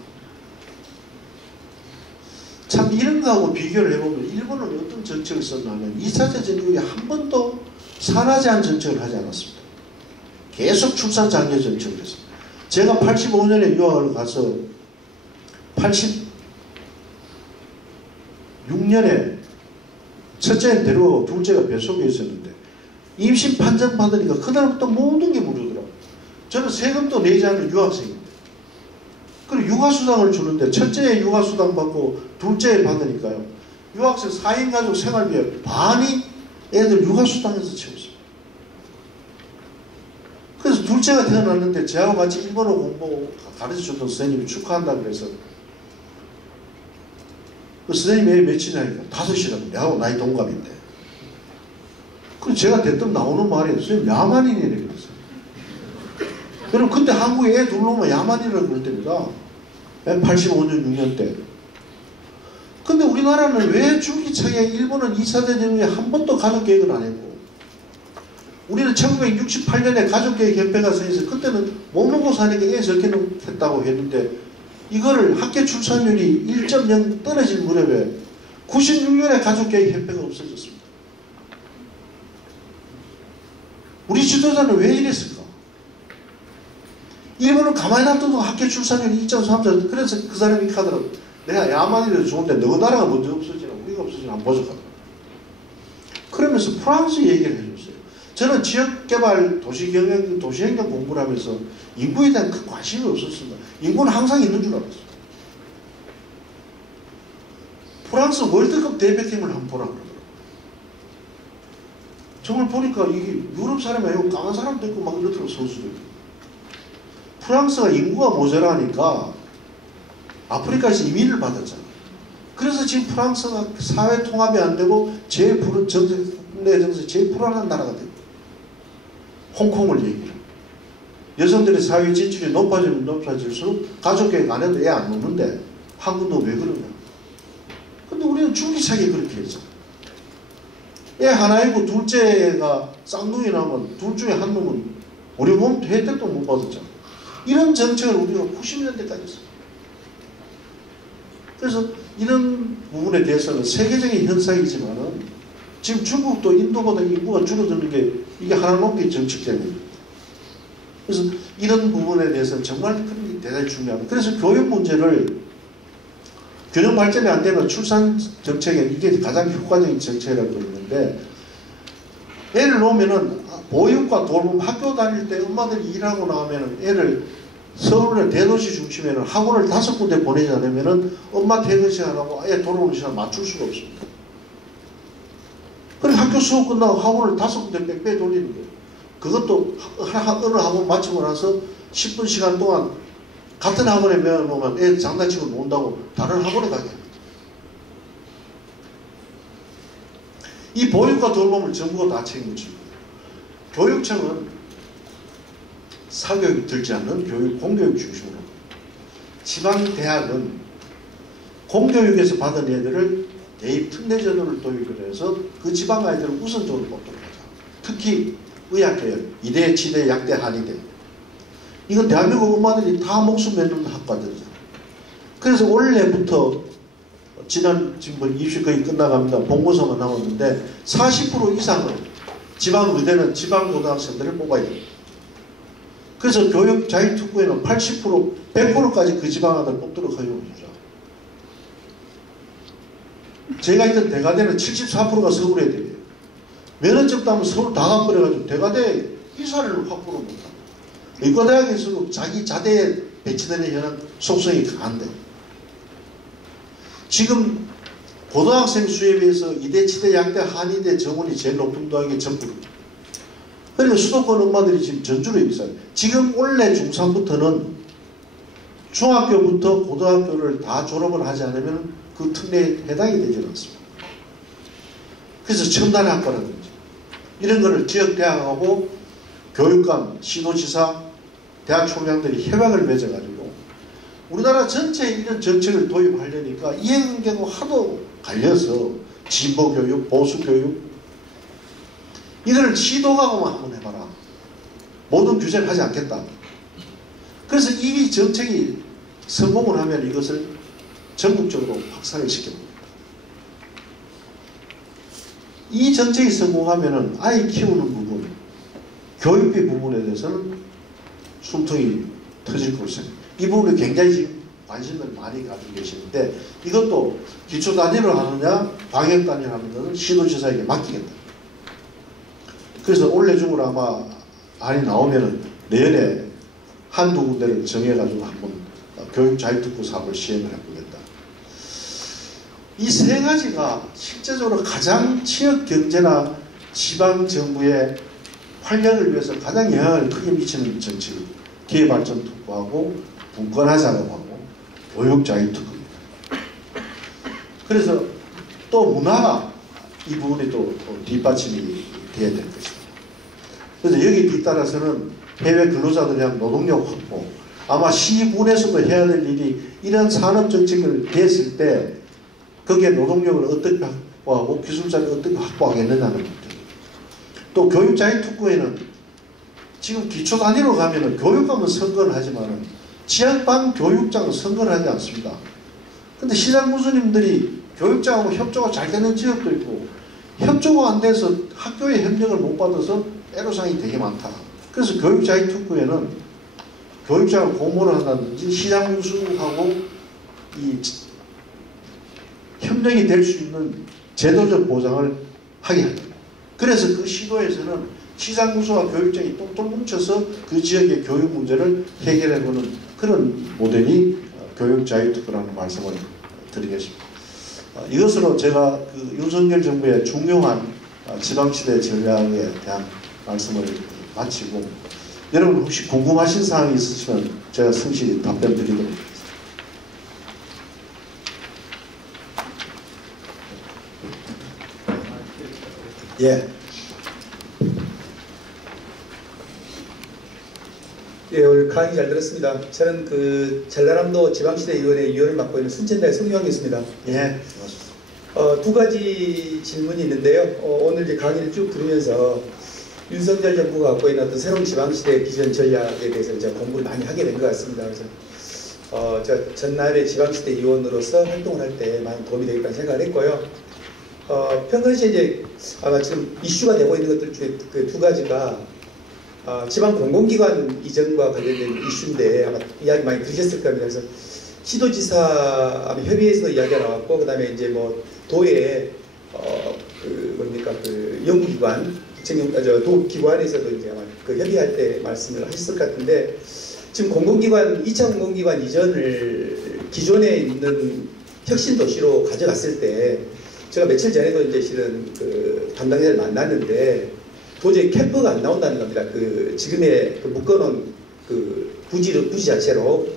참 이런 거하고 비교를 해보면 일본은 어떤 정책을 썼냐면 2차 대전 이후에 한 번도 산하제한 정책을 하지 않았습니다. 계속 출산 장려 정책을 했습니다. 제가 85년에 유학을 가서 86년에 첫째는 데려오고 둘째가 뱃속에 있었는데 임신 판정 받으니까 그다음부터 모든 게 무료더라고요. 저는 세금도 내지 않은 유학생인데 그리고 육아수당을 주는데 첫째에 육아수당 받고 둘째에 받으니까요. 유학생 4인 가족 생활비에 반이 애들 육아수당에서 채웠어요. 그래서 둘째가 태어났는데 저하고 같이 일본어 공부 가르쳐줬던 선생님이 축하한다 그래서 그 선생님이 애 몇이냐니까 5이라고 내하고 나이 동갑인데 그래서 제가 대뜸 나오는 말이 선생님 야만인이래 그랬어요. 여러분 그때 한국에 애 둘 놓으면 야만인이라고 그럴 때입니다. 85년 6년 때. 근데 우리나라는 왜 줄기차게 일본은 2차 대전 후에 한 번도 가족계획을 안 했고 우리는 1968년에 가족계획 협회가 생겨서 그때는 못 먹고 사니까 애 적게 했다고 했는데 이거를 학교 출산율이 1.0 떨어질 무렵에 96년에 가족계획 협회가 없어졌습니다. 우리 지도자는 왜 이랬을까? 일본은 가만히 놔둬도 학교 출산율이 2.3 그래서 그 사람이 하더라고. 내가 야만이라도 좋은데 너 나라가 먼저 없어지나 우리가 없어지나 안 보자하더라고. 그러면서 프랑스 얘기를 해줬어요. 저는 지역개발 도시경영 도시행정 공부를 하면서 인구에 대한 큰 관심이 없었습니다. 인구는 항상 있는 줄 알았어요. 프랑스 월드컵 대표팀을 한번 보라 그러더라고요. 정말 보니까 이게 유럽 사람이 아니고 강한 사람도 있고 막 이렇더라고요. 선수도 있고. 프랑스가 인구가 모자라니까 아프리카에서 이민을 받았잖아요. 그래서 지금 프랑스가 사회 통합이 안 되고 제일 불안한 나라가 되고 홍콩을 얘기해요. 여성들의 사회 진출이 높아지면 높아질수록 가족계획 안 해도 애 안 놓는데 한국도 왜 그러냐. 근데 우리는 줄기차게 그렇게 했죠. 애 하나이고 둘째가 쌍둥이 나면 둘 중에 한 놈은 우리 몸 혜택도 못 받았잖아. 이런 정책을 우리가 90년대까지 했어요. 그래서 이런 부분에 대해서는 세계적인 현상이지만은 지금 중국도 인도보다 인구가 줄어드는 게 이게 하나 놓은 게 정책 때문입니다. 그래서 이런 부분에 대해서는 정말 그런 게 대단히 중요합니다. 그래서 교육 문제를 균형 발전이 안 되면 출산 정책에 이게 가장 효과적인 정책이라고 그러는데 애를 놓으면은 보육과 돌봄 학교 다닐 때 엄마들이 일하고 나오면은 애를 서울의 대도시 중심에는 학원을 5군데 보내지 않으면은 엄마 퇴근 시간하고 애 돌아오는 시간 맞출 수가 없습니다. 그럼 학교 수업 끝나고 학원을 5군데 빽빽 돌리는 거예요. 그것도 어느 학원 마치고 나서 10분 시간 동안 같은 학원에 매어놓으면 애 장난치고 논다고 다른 학원에 가게 합니다. 이 보육과 돌봄을 정부가 다 책임집니다. 교육청은 사교육이 들지 않는 교육, 공교육 중심으로 지방대학은 공교육에서 받은 애들을 대입 특례제도를 도입을 해서 그 지방 아이들을 우선적으로 뽑도록 하자. 특히 의학계열, 이대, 치대, 약대, 한의대. 이건 대한민국 엄마들이 다 목숨 내는 학과들이잖아요. 그래서 올해부터 지난 지금 입시 거의 끝나갑니다. 본고사만 남았는데 40% 이상을 지방의대는 지방고등학생들을 뽑아야 돼요. 그래서 교육 자율특구에는 80%, 100%까지 그 지방아들 뽑도록 하려고 하죠. 제가 있던 대가대는 74%가 서울에 돼요. 면허증 따면 서울 다 가버려가지고 대가대 이사를 확보를 못합니다. 의과대학에서도 자기 자대에 배치되는 현황 속성이 강한데 지금 고등학생 수에 비해서 이대, 치대, 양대, 한의대, 정원이 제일 높은 대학이 전부입니다. 그러니까 수도권 엄마들이 지금 전주로 입사해요. 지금 올해 중3부터는 중학교부터 고등학교를 다 졸업을 하지 않으면 그 특례에 해당이 되지 않습니다. 그래서 첨단 학과라든지 이런 거를 지역대학하고 교육감, 시도지사, 대학 총장들이 협약을 맺어가지고 우리나라 전체에 이런 정책을 도입하려니까 이해관계가 하도 갈려서 진보교육, 보수교육 이걸 시도하고만 한번 해봐라. 모든 규제를 하지 않겠다. 그래서 이 정책이 성공을 하면 이것을 전국적으로 확산을 시킵니다. 이 정책이 성공하면 아이 키우는 부분, 교육비 부분에 대해서는 숨통이 터질 것으로 생각합니다. 이 부분에 굉장히 지금 관심을 많이 가지고 계시는데 이것도 기초 단위로 하느냐 방역 단위로 하느냐는 시도지사에게 맡기겠다. 그래서 올해 중으로 아마 안이 나오면은 내년에 한두 군데를 정해가지고 한번 교육 자율특구 사업을 시행을 해보겠다. 이 세 가지가 실제적으로 가장 지역 경제나 지방 정부의 활력을 위해서 가장 영향을 크게 미치는 정책입니다. 기회발전 특구하고 분권화 작업하고 교육 자율특구입니다. 그래서 또 문화가 이 부분이 또 뒷받침이 돼야 될 것입니다. 그래서 여기 뒤따라서는 해외 근로자들에 대한 노동력 확보, 아마 시군에서도 해야 될 일이 이런 산업정책을 했을 때 거기에 노동력을 어떻게 확보하고 기술자를 어떻게 확보하겠느냐는 문제. 또 교육 자율특구에는 지금 기초 단위로 가면은 교육감은 선거를 하지만은 지역반 교육장은 선거를 하지 않습니다. 근데 시장 교수님들이 교육장하고 협조가 잘 되는 지역도 있고 협조가 안 돼서 학교에 협력을 못 받아서 애로사항이 되게 많다. 그래서 교육 자율특구에는 교육장을 공모를 한다든지 시장 교수하고 이 협력이 될 수 있는 제도적 보장을 하게 합니다. 그래서 그 시도에서는 시장 구조와 교육장이 똘똘 뭉쳐서 그 지역의 교육 문제를 해결해보는 그런 모델이 교육 자율특구라는 말씀을 드리겠습니다. 이것으로 제가 그 윤석열 정부의 중요한 지방시대 전략에 대한 말씀을 마치고 여러분 혹시 궁금하신 사항이 있으시면 제가 성실히 답변 드리도록 하겠습니다. 예. 예, 오늘 강의 잘 들었습니다. 저는 그 전라남도 지방시대위원회 위원을 맡고 있는 순천대의 송유환입니다. 예. 두 가지 질문이 있는데요. 오늘 이제 강의를 쭉 들으면서 윤석열 정부가 갖고 있는 어떤 새로운 지방시대 비전 전략에 대해서 이제 공부를 많이 하게 된 것 같습니다. 그래서 저 전남의 지방시대 위원으로서 활동을 할 때 많이 도움이 되겠다는 생각을 했고요. 평상시에 이제 아마 지금 이슈가 되고 있는 것들 중에 그 두 가지가 지방 공공기관 이전과 관련된 이슈인데 아마 이야기 많이 들으셨을 겁니다. 그래서 시도지사 협의회에서 이야기가 나왔고 그 다음에 이제 뭐 도의 그 연구기관 도 기관에서도 이제 아마 그 협의할 때 말씀을 하셨을 것 같은데 지금 공공기관 2차 공공기관 이전을 기존에 있는 혁신 도시로 가져갔을 때 제가 며칠 전에도 이제 실은 그 담당자를 만났는데 도저히 캠프가 안 나온다는 겁니다. 그 지금의 그 묶어놓은 그 부지 자체로.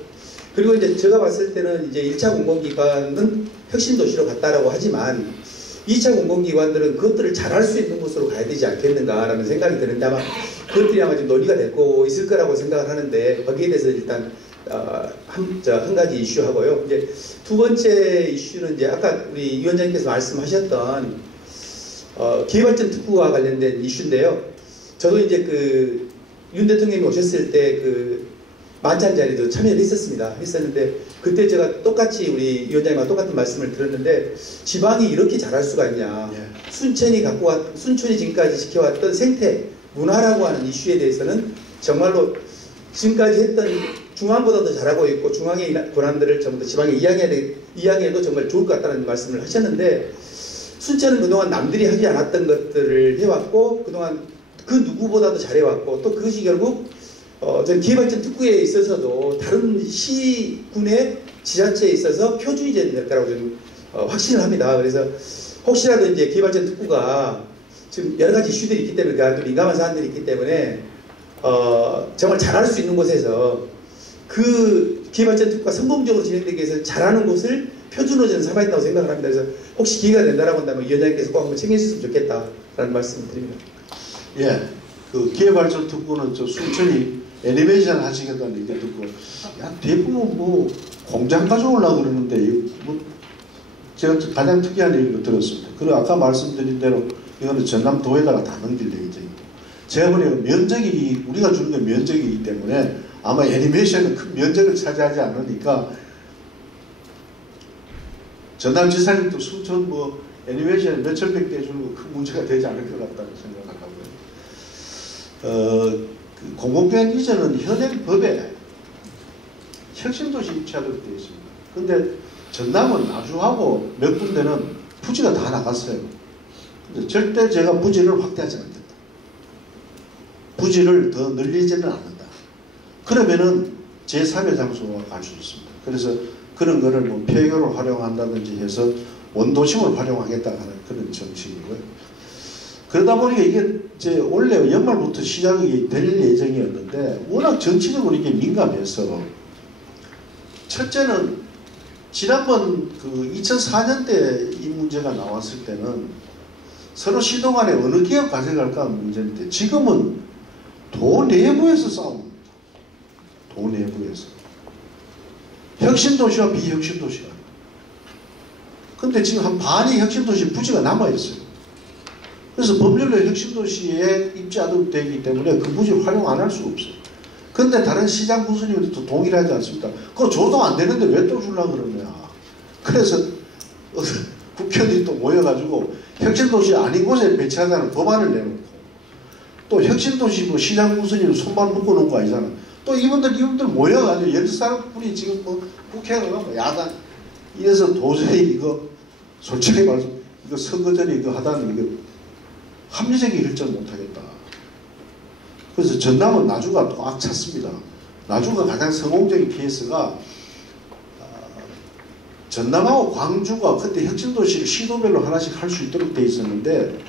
그리고 이제 제가 봤을 때는 이제 1차 공공기관은 혁신 도시로 갔다라고 하지만 2차 공공기관들은 그것들을 잘할 수 있는 곳으로 가야 되지 않겠는가라는 생각이 드는데 아마 그것들이 아마 좀 논의가 되고 있을 거라고 생각을 하는데 거기에 대해서 일단 한 가지 이슈하고요. 이제 두 번째 이슈는 이제 아까 우리 위원장님께서 말씀하셨던 기회발전 특구와 관련된 이슈인데요. 저도 이제 그 윤 대통령이 오셨을 때 그 만찬 자리도 참여를 했었습니다. 했었는데 그때 제가 똑같이 우리 위원장님과 똑같은 말씀을 드렸는데 지방이 이렇게 잘할 수가 있냐. 예. 순천이 지금까지 지켜왔던 생태, 문화라고 하는 이슈에 대해서는 정말로 지금까지 했던 중앙보다도 잘하고 있고 중앙의 권한들을 전부 다 지방에 이야기해도 정말 좋을 것 같다는 말씀을 하셨는데 순천은 그동안 남들이 하지 않았던 것들을 해왔고 그동안 그 누구보다도 잘해왔고 또 그것이 결국 전 기회발전 특구에 있어서도 다른 시군의 지자체에 있어서 표준이 될 거라고 저는 확신을 합니다. 그래서 혹시라도 이제 기회발전 특구가 지금 여러 가지 이슈들이 있기 때문에 그 민감한 사안들이 있기 때문에 정말 잘할 수 있는 곳에서 그 기회발전 특구가 성공적으로 진행되기 위해서 잘하는 곳을 표준으로 저는 삼아야 된다고 생각을 합니다. 그래서 혹시 기회가 된다라고 한다면 위원장님께서 꼭 한번 챙겨주셨으면 좋겠다라는 말씀을 드립니다. 예, 그 기회발전 특구는 저 순천이 애니메이션 하시겠다는 얘기 듣고 야 대부분 뭐 공장 가져오려고 그러는데 뭐 제가 가장 특이한 얘기를 들었습니다. 그리고 아까 말씀드린 대로 이거는 전남도에다가 다 넘길 얘기죠. 제가 보니까 면적이 우리가 주는 게 면적이기 때문에 아마 애니메이션은 큰 면적을 차지하지 않으니까 전남지사님도 순천 뭐 애니메이션 몇천 백 개 주는 거 큰 문제가 되지 않을 것 같다는 생각을 하고요. 그 공공기관 이전은 현행 법에 혁신도시 입찰으로 되어 있습니다. 근데 전남은 아주하고 몇 군데는 부지가 다 나갔어요. 근데 절대 제가 부지를 확대하지 않겠다. 부지를 더 늘리지는 않는다. 그러면은 제3의 장소가 갈 수 있습니다. 그래서 그런 거를 뭐 폐교를 활용한다든지 해서 원도심을 활용하겠다 하는 그런 정책이고요. 그러다 보니까 이게 이제 원래 연말부터 시작이 될 예정이었는데 워낙 정치적으로 이게 민감해서 첫째는 지난번 그 2004년대 이 문제가 나왔을 때는 서로 시도 간에 어느 기업 가져갈까 하는 문제인데 지금은 도 내부에서 싸웁니다. 도 내부에서. 혁신도시와 비혁신도시가. 근데 지금 한 반이 혁신도시 부지가 남아있어요. 그래서 법률로 혁신도시에 입지되기 때문에 그 부지를 활용 안 할 수가 없어요. 근데 다른 시장 군수님들도 동의를 하지 않습니다. 그거 줘도 안 되는데 왜 또 주려고 그러냐. 그래서 국회의원들이 또 모여가지고 혁신도시 아닌 곳에 배치하자는 법안을 내놓고 또 혁신도시 뭐 시장 군수님 손만 묶어놓은 거 아니잖아. 또 이분들 모여가지고 10사람뿐이 지금 뭐 국회가 뭐 야당 이래서 도저히 이거 솔직히 말해서 이거 선거 전에 이거 하다는 이거 합리적인 결정 못하겠다. 그래서 전남은 나주가 또 악 찼습니다. 나주가 가장 성공적인 케이스가 전남하고 광주가 그때 혁신도시를 시도별로 하나씩 할 수 있도록 돼 있었는데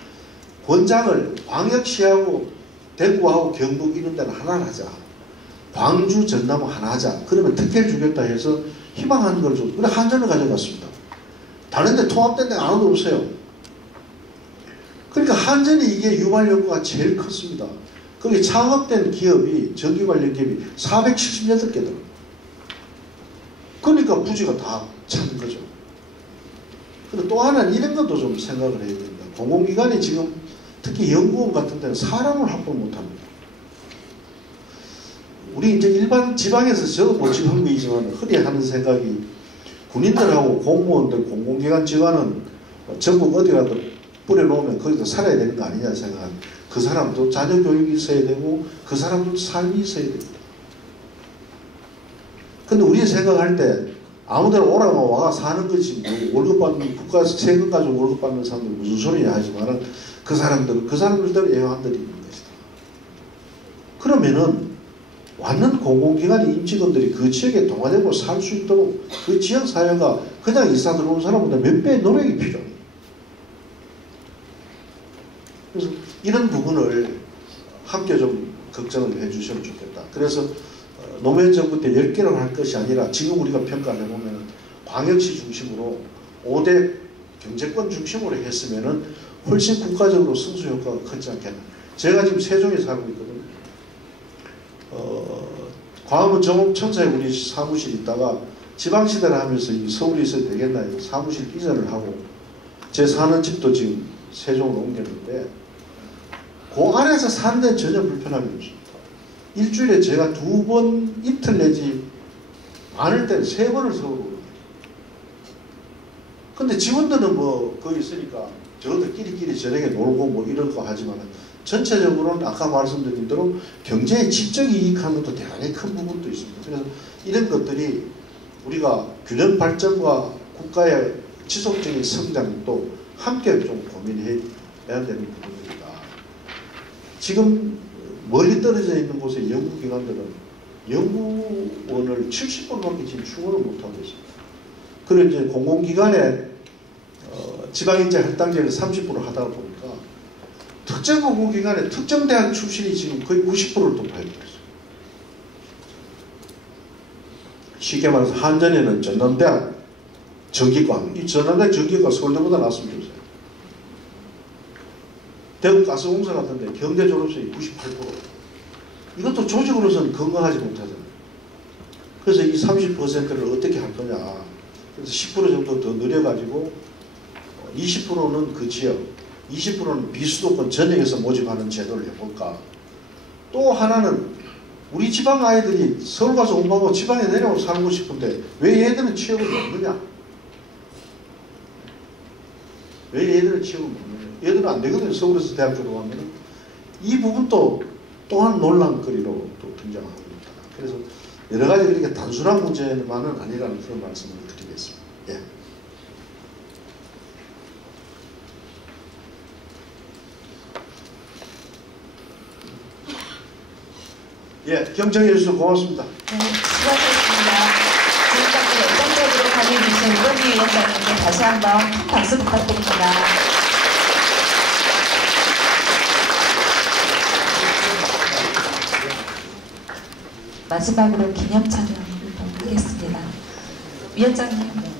권장을 광역시하고 대구하고 경북 이런 데는 하나 하자. 광주, 전남 하나 하자. 그러면 특혜를 주겠다 해서 희망하는 걸 좀. 근데 한전을 가져갔습니다. 다른 데 통합된 데가 아무도 없어요. 그러니까 한전이 이게 유발 요구가 제일 컸습니다. 거기 창업된 기업이, 전기 관련 기업이 478개더라고요. 그러니까 부지가 다 찬 거죠. 근데 또 하나는 이런 것도 좀 생각을 해야 됩니다. 공공기관이 지금 특히 연구원 같은 데는 사람을 확보를 못합니다. 우리 이제 일반 지방에서 저도 뭐 지방이지만 흔히하는 생각이 군인들하고 공무원들, 공공기관 직원은 전국 어디라도 뿌려놓으면 거기서 살아야 되는 거 아니냐 생각하는. 그 사람도 자녀교육이 있어야 되고 그 사람도 삶이 있어야 됩니다. 근데 우리 생각할 때 아무데나 오라면 와가 사는 거지 뭐 월급 받는 국가에서 세금 가지고 월급 받는 사람들 무슨 소리냐 하지만은 그 사람들도 애환들이 있는 것이다. 그러면은 왔는 공공기관의 임직원들이 그 지역에 동화되고 살 수 있도록 그 지역 사회가 그냥 이사 들어온 사람보다 몇 배의 노력이 필요합니다. 그래서 이런 부분을 함께 좀 걱정을 해주시면 좋겠다. 그래서 노무현 정부 때 10개를 할 것이 아니라 지금 우리가 평가를 해보면 광역시 중심으로 5대 경제권 중심으로 했으면은 훨씬 국가적으로 승수 효과가 크지 않겠나. 제가 지금 세종에 살고 있거든요. 광화문 정읍천사에 우리 사무실 있다가 지방시대를 하면서 서울에 있어도 되겠나 해서 사무실 이전을 하고 제 사는 집도 지금 세종으로 옮겼는데 그 안에서 사는 데는 전혀 불편함이 없습니다. 일주일에 제가 2번 이틀 내지 많을 때는 3번을 서울로 오고. 근데 직원들은 뭐 거기 있으니까 저것도 끼리끼리 저녁에 놀고 뭐 이런 거 하지만 전체적으로는 아까 말씀드린 대로 경제에 직접 이익하는 것도 대단히 큰 부분도 있습니다. 그래서 이런 것들이 우리가 균형 발전과 국가의 지속적인 성장도 함께 좀 고민해야 되는 부분입니다. 지금 멀리 떨어져 있는 곳의 연구기관들은 연구원을 70%밖에 지금 충원을 못하고 있습니다. 그리고 이제 공공기관에 지방인재 할당제를 30% 하다 보니까 특정 공공기관에 특정 대학 출신이 지금 거의 90%를 돌파해버렸어요. 쉽게 말해서 한전에는 전남대학 전기과, 이 전남대학 전기과 서울대보다 낫습니다. 요새. 대구 가스공사 같은데 경대 졸업생이 98%. 이것도 조직으로서는 건강하지 못하잖아요. 그래서 이 30%를 어떻게 할 거냐. 그래서 10% 정도 더 늘려가지고 20%는 그 지역, 20%는 비수도권 전역에서 모집하는 제도를 해볼까. 또 하나는 우리 지방 아이들이 서울 가서 공부하고 지방에 내려오고 살고 싶은데 왜 얘들은 취업을 못느냐? 왜 얘들은 취업을 못느냐? 얘들은 안 되거든요. 서울에서 대학 졸업하면. 이 부분도 또한 논란거리로 또 등장하고 있다. 그래서 여러 가지 그렇게 단순한 문제만은 아니라는 그런 말씀을 드리겠습니다. 예. 예, 경청해 주셔서 고맙습니다. 네, 수고하셨습니다. 지금까지 열정적으로 강의해주신 우동기 위원장님께 다시 한번 큰 박수 부탁드립니다. 마지막으로 기념 촬영을 하겠습니다. 위원장님.